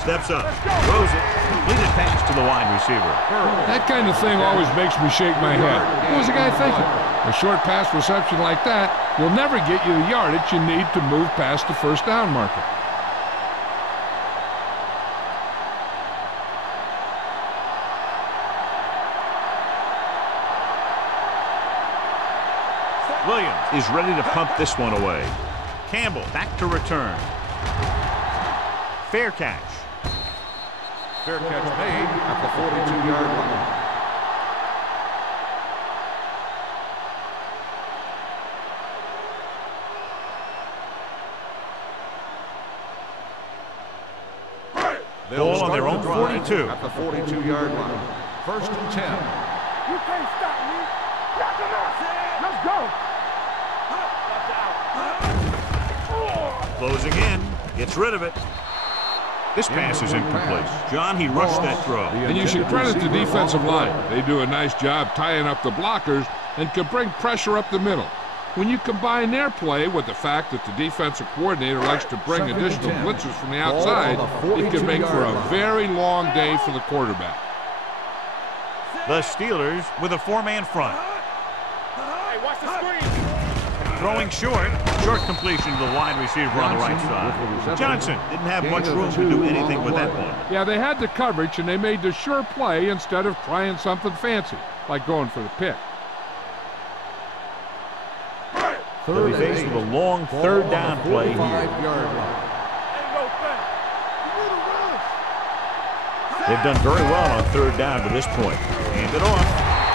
Steps up, throws it, completed pass to the wide receiver. That kind of thing always makes me shake my head. What was the guy thinking? A short pass reception like that will never get you the yardage you need to move past the first down marker. Williams is ready to punt this one away. Campbell back to return. Fair catch. Fair catch made at the 42-yard line. Ball on their own 42. At the 42-yard line. First and 10. You can't stop me. Knock him out. Let's go. Closing in. Gets rid of it. This pass is incomplete. John, he rushed that throw. And you should credit the defensive line. They do a nice job tying up the blockers and can bring pressure up the middle. When you combine their play with the fact that the defensive coordinator likes to bring additional blitzers from the outside, it can make for a very long day for the quarterback. The Steelers with a four-man front. Hey, watch the screen. Throwing short completion to the wide receiver on the right side. Johnson didn't have much room to do anything with that one. Yeah, they had the coverage, and they made the sure play instead of trying something fancy, like going for the pick. They'll be faced with a long third down play here. They've done very well on third down to this point. Hand it off.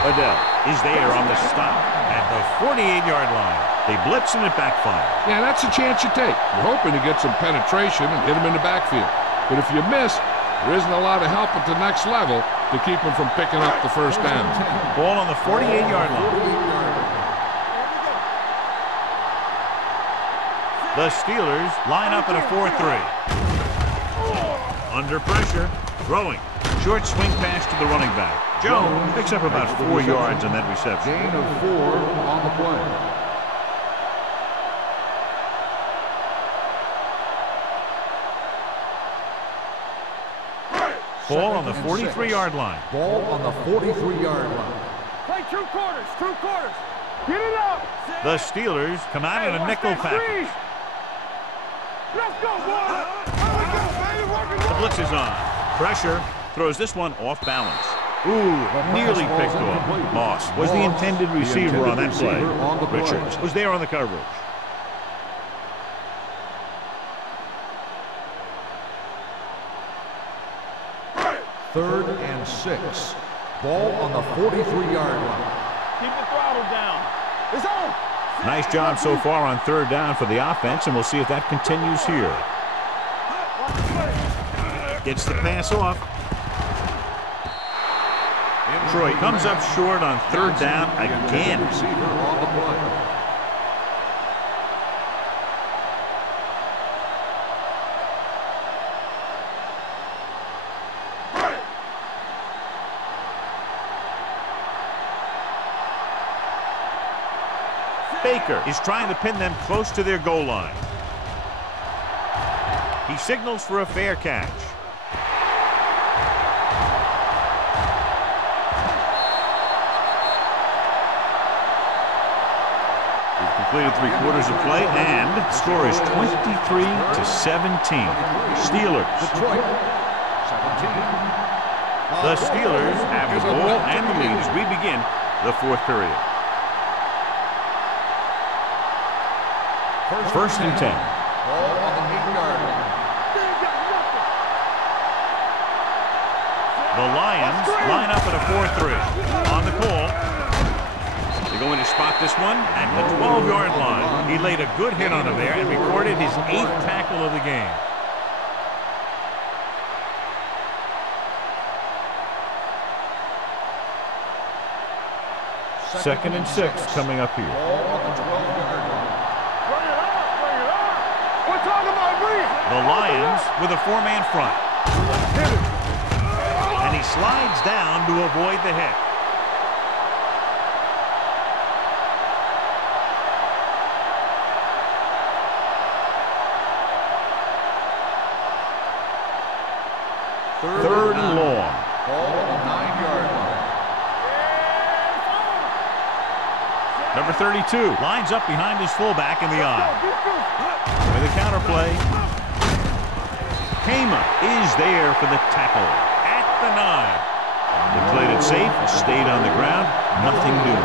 Adele is there on the stop at the 48-yard line. They blitz and it backfires. Yeah, that's a chance you take. You're hoping to get some penetration and hit them in the backfield. But if you miss, there isn't a lot of help at the next level to keep them from picking up the first down. Ball on the 48-yard line. The Steelers line up in a 4-3. Under pressure, throwing. Short swing pass to the running back. Jones picks up about 4 yards on that reception. Gain of 4 on the play. Ball on the 43-yard line. Ball on the 43-yard line. Play 2 quarters. 2 quarters. Get it up. The Steelers come out in a nickel package. Let's go, boy. The blitz is on. Pressure throws this one off balance. Ooh, nearly picked off. Moss was the intended receiver on that play. Richards was there on the coverage. Third and 6. Ball on the 43-yard line. Keep the throttle down. It's on. Nice job so far on third down for the offense, and we'll see if that continues here. Gets the pass off. Troy comes up short on third down again. Receiver on the play. Baker is trying to pin them close to their goal line. He signals for a fair catch. We've completed 3/4 of play, and the score is 23-17. Steelers. Detroit, 17. The Steelers have the ball and the lead as we begin the fourth period. First and 10. Ball on the 8-yard line. The Lions line up at a 4-3. On the call. They're going to spot this one at the 12-yard line. He laid a good hit on him there and recorded his 8th tackle of the game. Second and 6 coming up here. Ball on the 12-yard line. The Lions with a 4-man front. And he slides down to avoid the hit. Third and long. Ball on the 9-yard line. Number 32 lines up behind his fullback in the eye. With a counter play. Kama is there for the tackle at the 9. They played it safe, stayed on the ground, nothing new.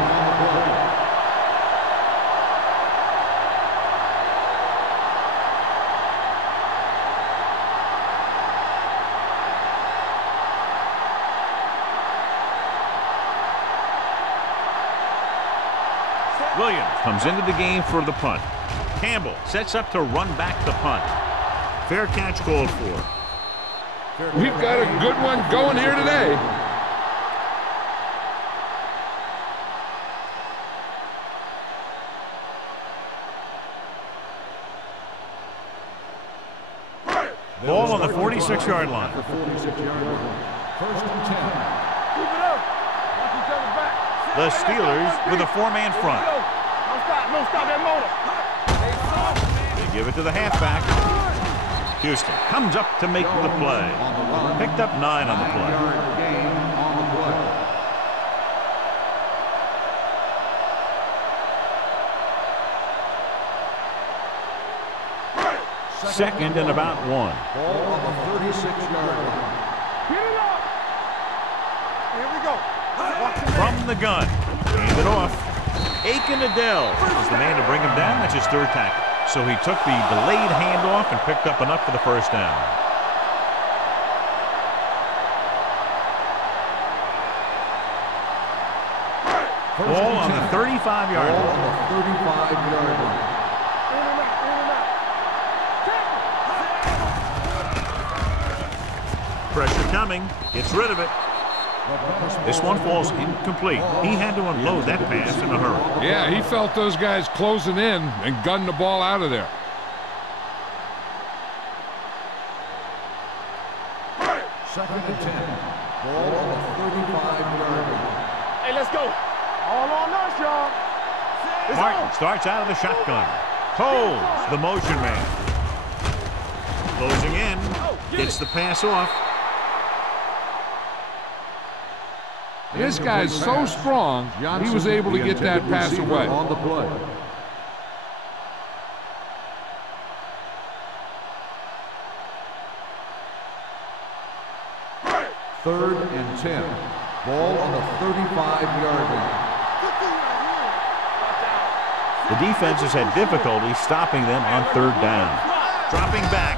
Williams comes into the game for the punt. Campbell sets up to run back the punt. Fair catch called for. We've got a good one going here today. Ball on the 46-yard line. The 46-yard line. First and 10. Keep it up. Watch each other back. The Steelers with a 4-man front. Don't stop that motor. They give it to the halfback. Houston comes up to make the play. Picked up 9 on the play. 9-yard gain on the play. Second and about 1. Ball on the 36-yard line. Get it up. Here we go. From the gun. Hand it off. Aiken Adele is the man to bring him down. That's his 3rd tackle. So he took the delayed handoff and picked up enough for the first down. Ball on the 35-yard line. Ball on the 35-yard line. In and out, in and out. Pressure coming. Gets rid of it. This one falls incomplete. He had to unload that pass in a hurry. Yeah, he felt those guys closing in and gunned the ball out of there. Second and 10. Ball on the 35-yard line. Hey, let's go. All on us, y'all. Martin starts out of the shotgun. Holds the motion man. Closing in. Gets the pass off. This guy's so strong, he was able to get that pass away. On the play. Third and 10. Ball on the 35-yard line. The defense has had difficulty stopping them on 3rd down. Dropping back.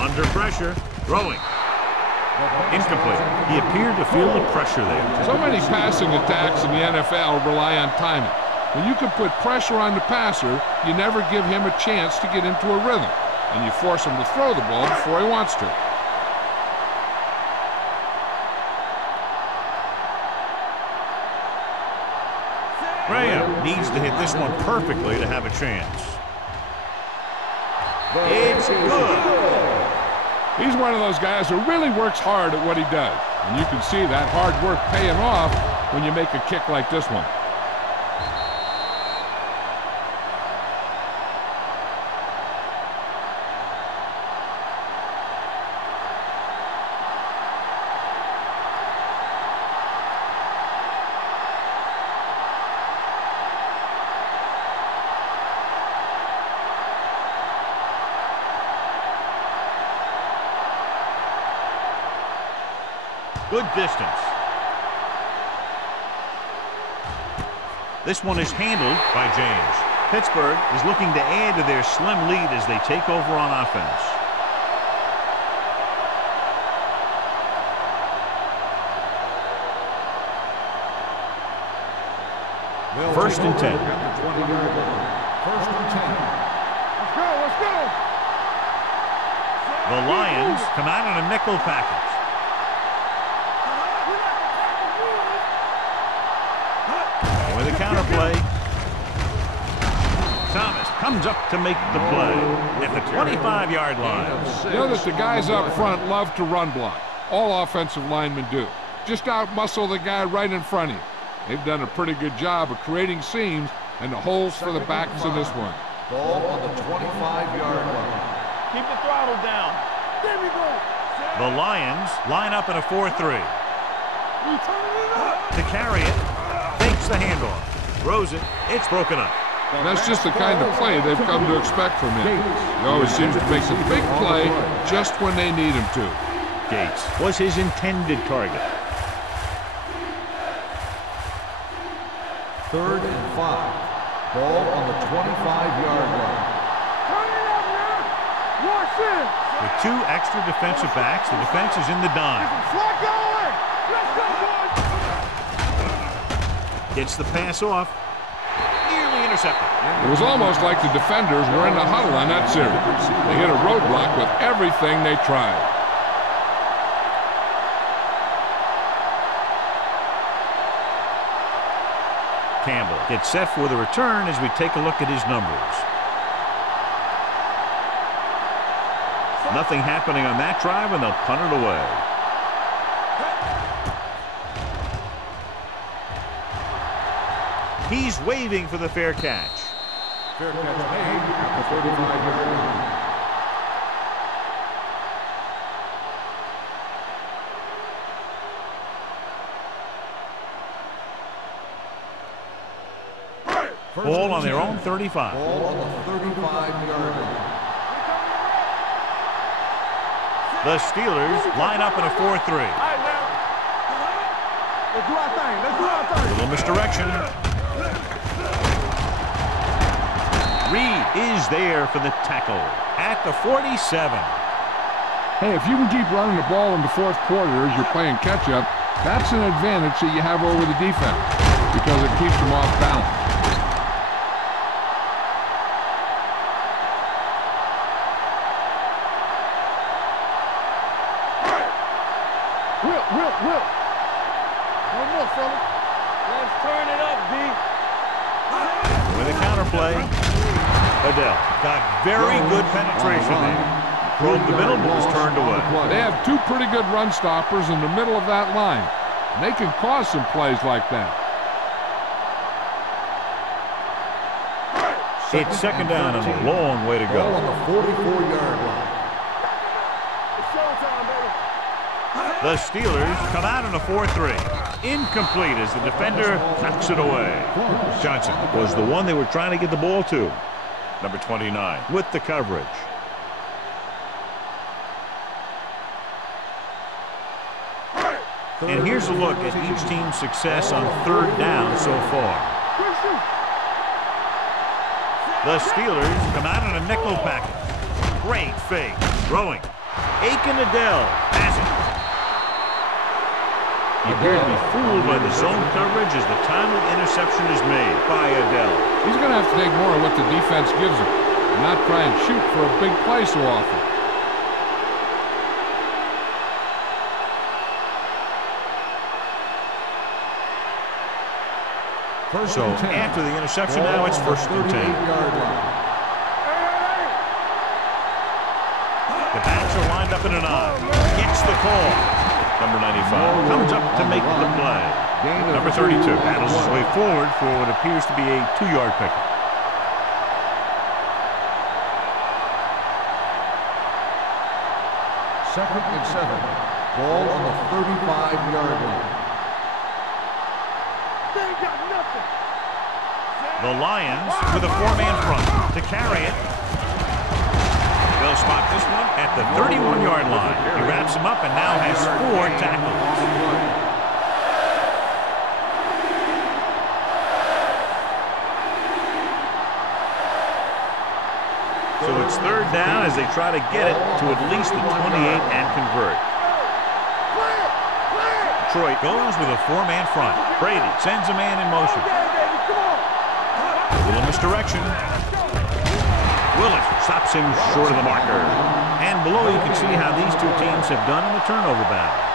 Under pressure. Throwing. Incomplete. He appeared to feel the pressure there. So many passing attacks in the NFL rely on timing. When you can put pressure on the passer, you never give him a chance to get into a rhythm, and you force him to throw the ball before he wants to. Graham needs to hit this one perfectly to have a chance. It's good. He's one of those guys who really works hard at what he does. And you can see that hard work paying off when you make a kick like this one. Good distance. This one is handled by James. Pittsburgh is looking to add to their slim lead as they take over on offense. First and 10. First and 10. Let's go, let's go. The Lions come out in a nickel package. With a counter play. Thomas comes up to make the play at the 25-yard line. You know that the guys up front love to run block. All offensive linemen do. Just out-muscle the guy right in front of you. They've done a pretty good job of creating seams and the holes for the backs in this one. Ball on the 25-yard line. Keep the throttle down. There we go. The Lions line up in a 4-3. To carry it, fakes the handoff, throws it, it's broken up. That's just the kind of play they've come to expect from him. He always seems to make a big play just when they need him to. Gates was his intended target. 3rd and 5. Ball on the 25-yard line. Turn it up now. Watch it. With 2 extra defensive backs, the defense is in the dime. Slide going. Let's go, boys. Gets the pass off. Nearly intercepted. It was almost like the defenders were in the huddle on that series. They hit a roadblock with everything they tried. Campbell gets set for the return as we take a look at his numbers. Nothing happening on that drive, and they'll punt it away. He's waving for the fair catch. Fair catch made at the 35-yard line. Ball on their own 35. Ball on the 35-yard line. The Steelers line up in a 4-3. All right, now. Let's do our thing. Let's do our thing. Little misdirection. Reed is there for the tackle at the 47. Hey, if you can keep running the ball in the fourth quarter as you're playing catch-up, that's an advantage that you have over the defense because it keeps them off balance. Will. One more, fella. Let's turn it up, D. With a counterplay, Adele got very good penetration there. Probed the middle, but was turned away. They have 2 pretty good run stoppers in the middle of that line. They can cause some plays like that. It's second down and a long way to go. Ball on the 44-yard line. It's showtime, baby. The Steelers come out in a 4-3. Incomplete as the defender knocks it away. Johnson was the one they were trying to get the ball to. Number 29 with the coverage. And here's a look at each team's success on 3rd down so far. The Steelers come out in a nickel package. Great fake. Throwing. Aiken Adele passing. You appear to be fooled by the zone coverage as the timely interception is made by Adele. He's going to have to take more of what the defense gives him and not try and shoot for a big play so often. So after the interception, now it's 1st and 10. The backs are lined up in an eye. Gets the call. Number 95 comes up to make the play. Number 32 battles his way forward for what appears to be a 2-yard pickup. Second and 7. Ball on the 35-yard line. They ain't got nothing. The Lions with a 4-man front to carry it. They'll spot this one at the 31-yard line. He wraps him up and now has 4 tackles. So it's 3rd down as they try to get it to at least the 28 and convert. Detroit goes with a 4-man front. Brady sends a man in motion. A little misdirection. Willis stops him short of the marker. And below you can see how these 2 teams have done in the turnover battle.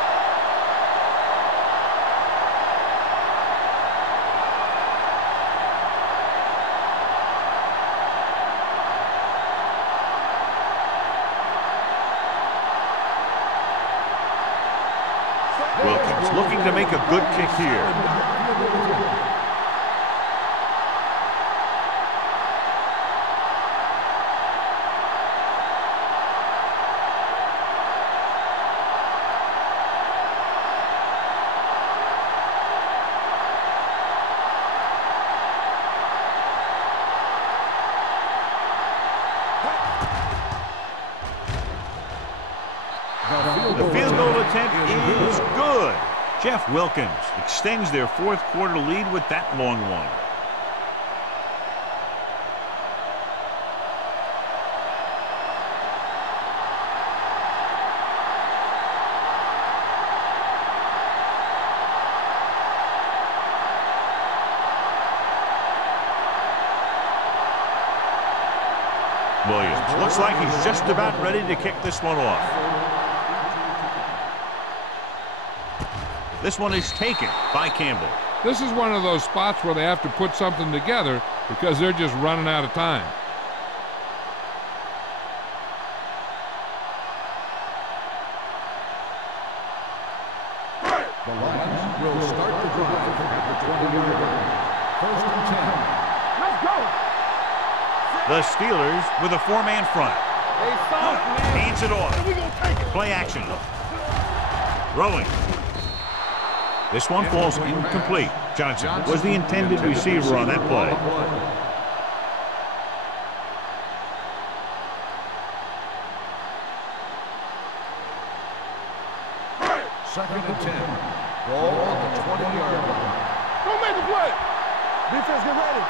Wilkins looking to make a good kick here. attempt is good. Jeff Wilkins extends their fourth quarter lead with that long one. Williams looks like he's just about ready to kick this one off. This one is taken by Campbell. This is one of those spots where they have to put something together because they're just running out of time. The Lions will start the drive at the 20-yard line. First and 10. Let's go. The Steelers with a four-man front. Hey, soft, man. Hands it off. We gonna take it. Play action. Throwing. This one falls incomplete. Johnson was the intended receiver on that play. Second and 10. Ball on the 20-yard line. Don't make the play. Defense, get ready.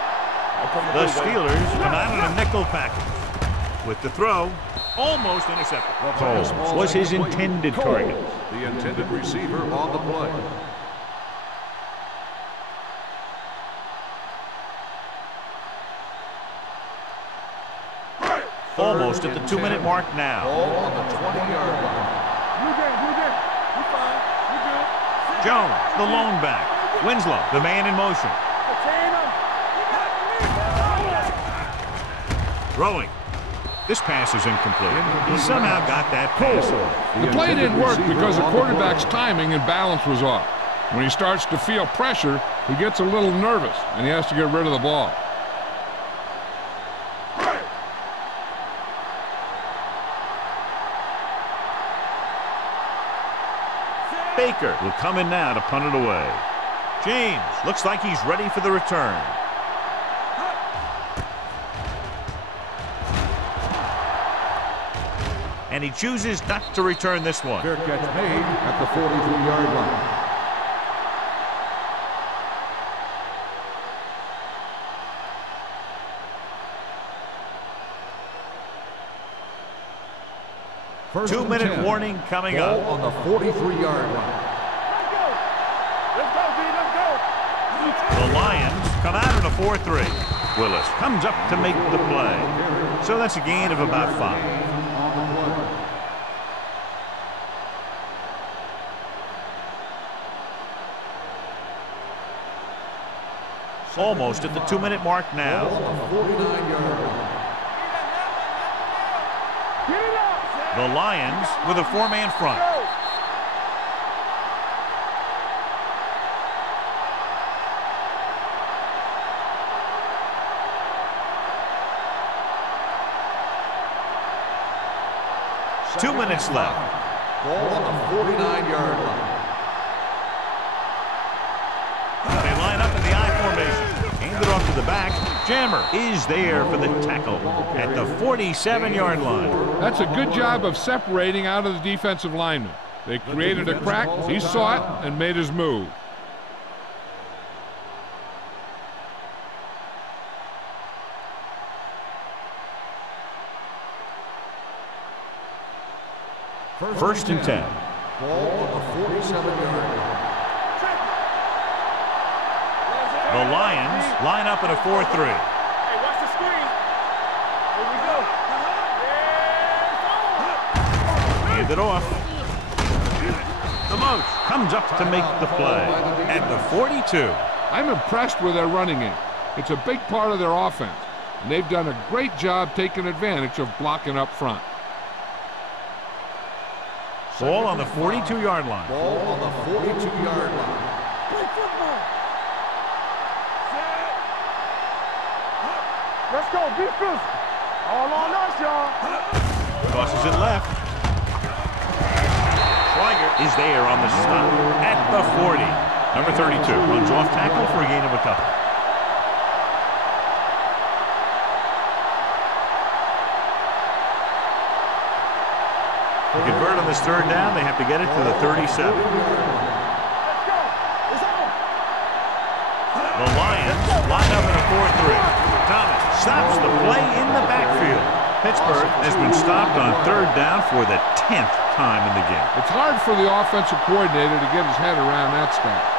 The Steelers come out in a nickel package. With the throw, almost intercepted. Cole was his intended target. The intended receiver on the play. Almost at the 2-minute mark now. Ball on the 20-yard line. You good. You fine. You good. Jones, the lone back. Winslow, the man in motion. Contain him. Throwing. This pass is incomplete. He somehow got that pass off. The play didn't work because the quarterback's timing and balance was off. When he starts to feel pressure, he gets a little nervous, and he has to get rid of the ball. Baker will come in now to punt it away. James looks like he's ready for the return. And he chooses not to return this one. Fair catch made at the 43-yard line. First 2-minute warning coming up. On the 43-yard line. Let's go, B. Let's go. The Lions come out in a 4-3. Willis comes up to make the play. So that's a gain of about 5. Almost at the 2-minute mark now. The Lions with a four-man front. Second 2 minutes left. Ball on the 49-yard line. They line up in the I formation. Hand it off to the back. Jammer is there for the tackle at the 47-yard line. That's a good job of separating out of the defensive lineman. They created a crack, he saw it, and made his move. First and 10. Ball on the 47-yard line. The Lions line up in a 4-3. Hey, watch the screen. Here we go. Hand it off. The Moach comes up to make the play at the 42. I'm impressed with their running game. It's a big part of their offense, and they've done a great job taking advantage of blocking up front. Ball on the 42-yard line. Ball on the 42-yard line. Play football. Let's go, be physical. All on us, y'all. Tosses it left. Schweiger is there on the stop at the 40. Number 32 runs off tackle for a gain of a couple. To convert on this third down, they have to get it to the 37. The Lions line up in a 4-3. Thomas stops the play in the backfield. Pittsburgh has been stopped on third down for the 10th time in the game. It's hard for the offensive coordinator to get his head around that stop.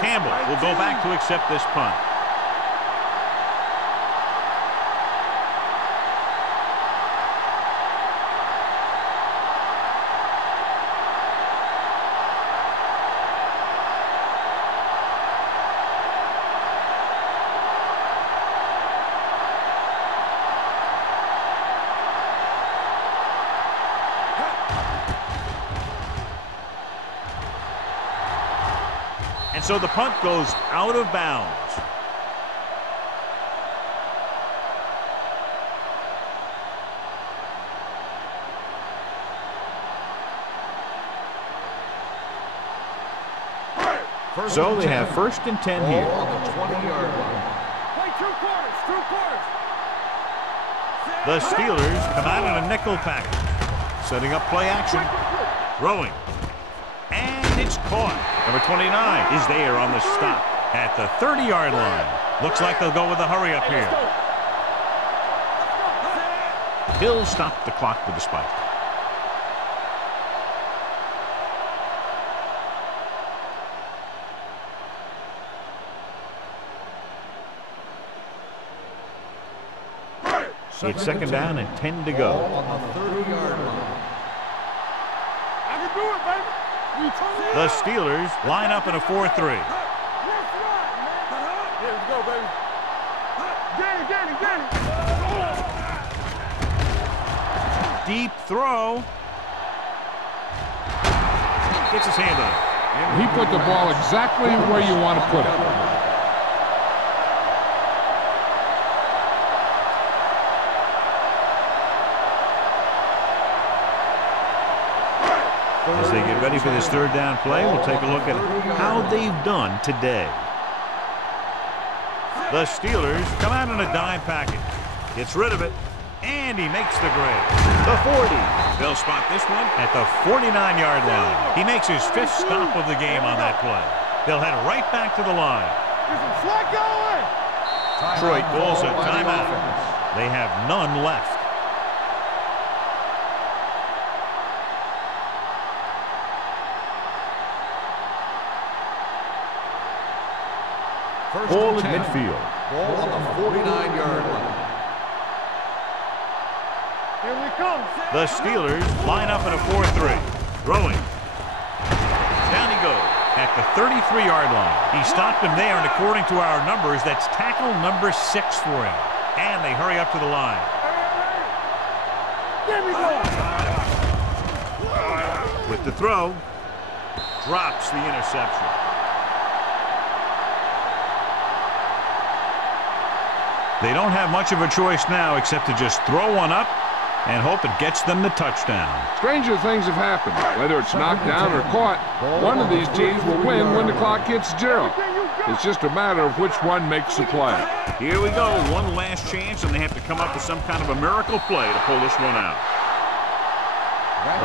Campbell will go back to accept this punt. And so the punt goes out of bounds. So they have 1st and 10 here. On the 20-yard line. Play 2 quarters, 2 quarters. The Steelers come out in a nickel package. Setting up play action. Throwing. And it's caught. Number 29 is there on the stop at the 30-yard line. Looks like they'll go with a hurry up here. He'll stop the clock with the spike. It's 2nd down and 10 to go. On the 30-yard line. I can do it, baby. The Steelers line up in a 4-3. Let's run, man. Here we go, baby. Get it. Deep throw. Gets his hand on it. He put the ball exactly where you want to put it. As they get ready for this third down play, we'll take a look at how they've done today. The Steelers come out in a dime package. Gets rid of it, and he makes the grab. The 40. They'll spot this one at the 49-yard line. He makes his 5th stop of the game on that play. They'll head right back to the line. Detroit calls a timeout. They have none left. Ball at midfield. Ball on the 49-yard line. Here we come. The Steelers line up in a 4-3. Throwing. Down he goes at the 33-yard line. He stopped him there, and according to our numbers, that's tackle number 6 for him. And they hurry up to the line. There we go. With the throw, drops the interception. They don't have much of a choice now except to just throw one up and hope it gets them the touchdown. Stranger things have happened. Whether it's knocked down or caught, one of these teams will win when the clock hits 0. It's just a matter of which one makes the play. Here we go. One last chance, and they have to come up with some kind of a miracle play to pull this one out.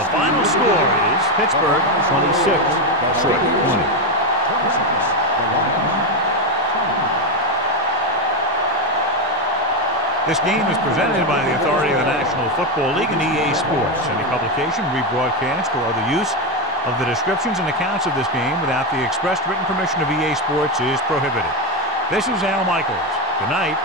The final score is Pittsburgh 26, Detroit 20. This game is presented by the authority of the National Football League and EA Sports. Any publication, rebroadcast, or other use of the descriptions and accounts of this game without the expressed written permission of EA Sports is prohibited. This is Al Michaels. Good night.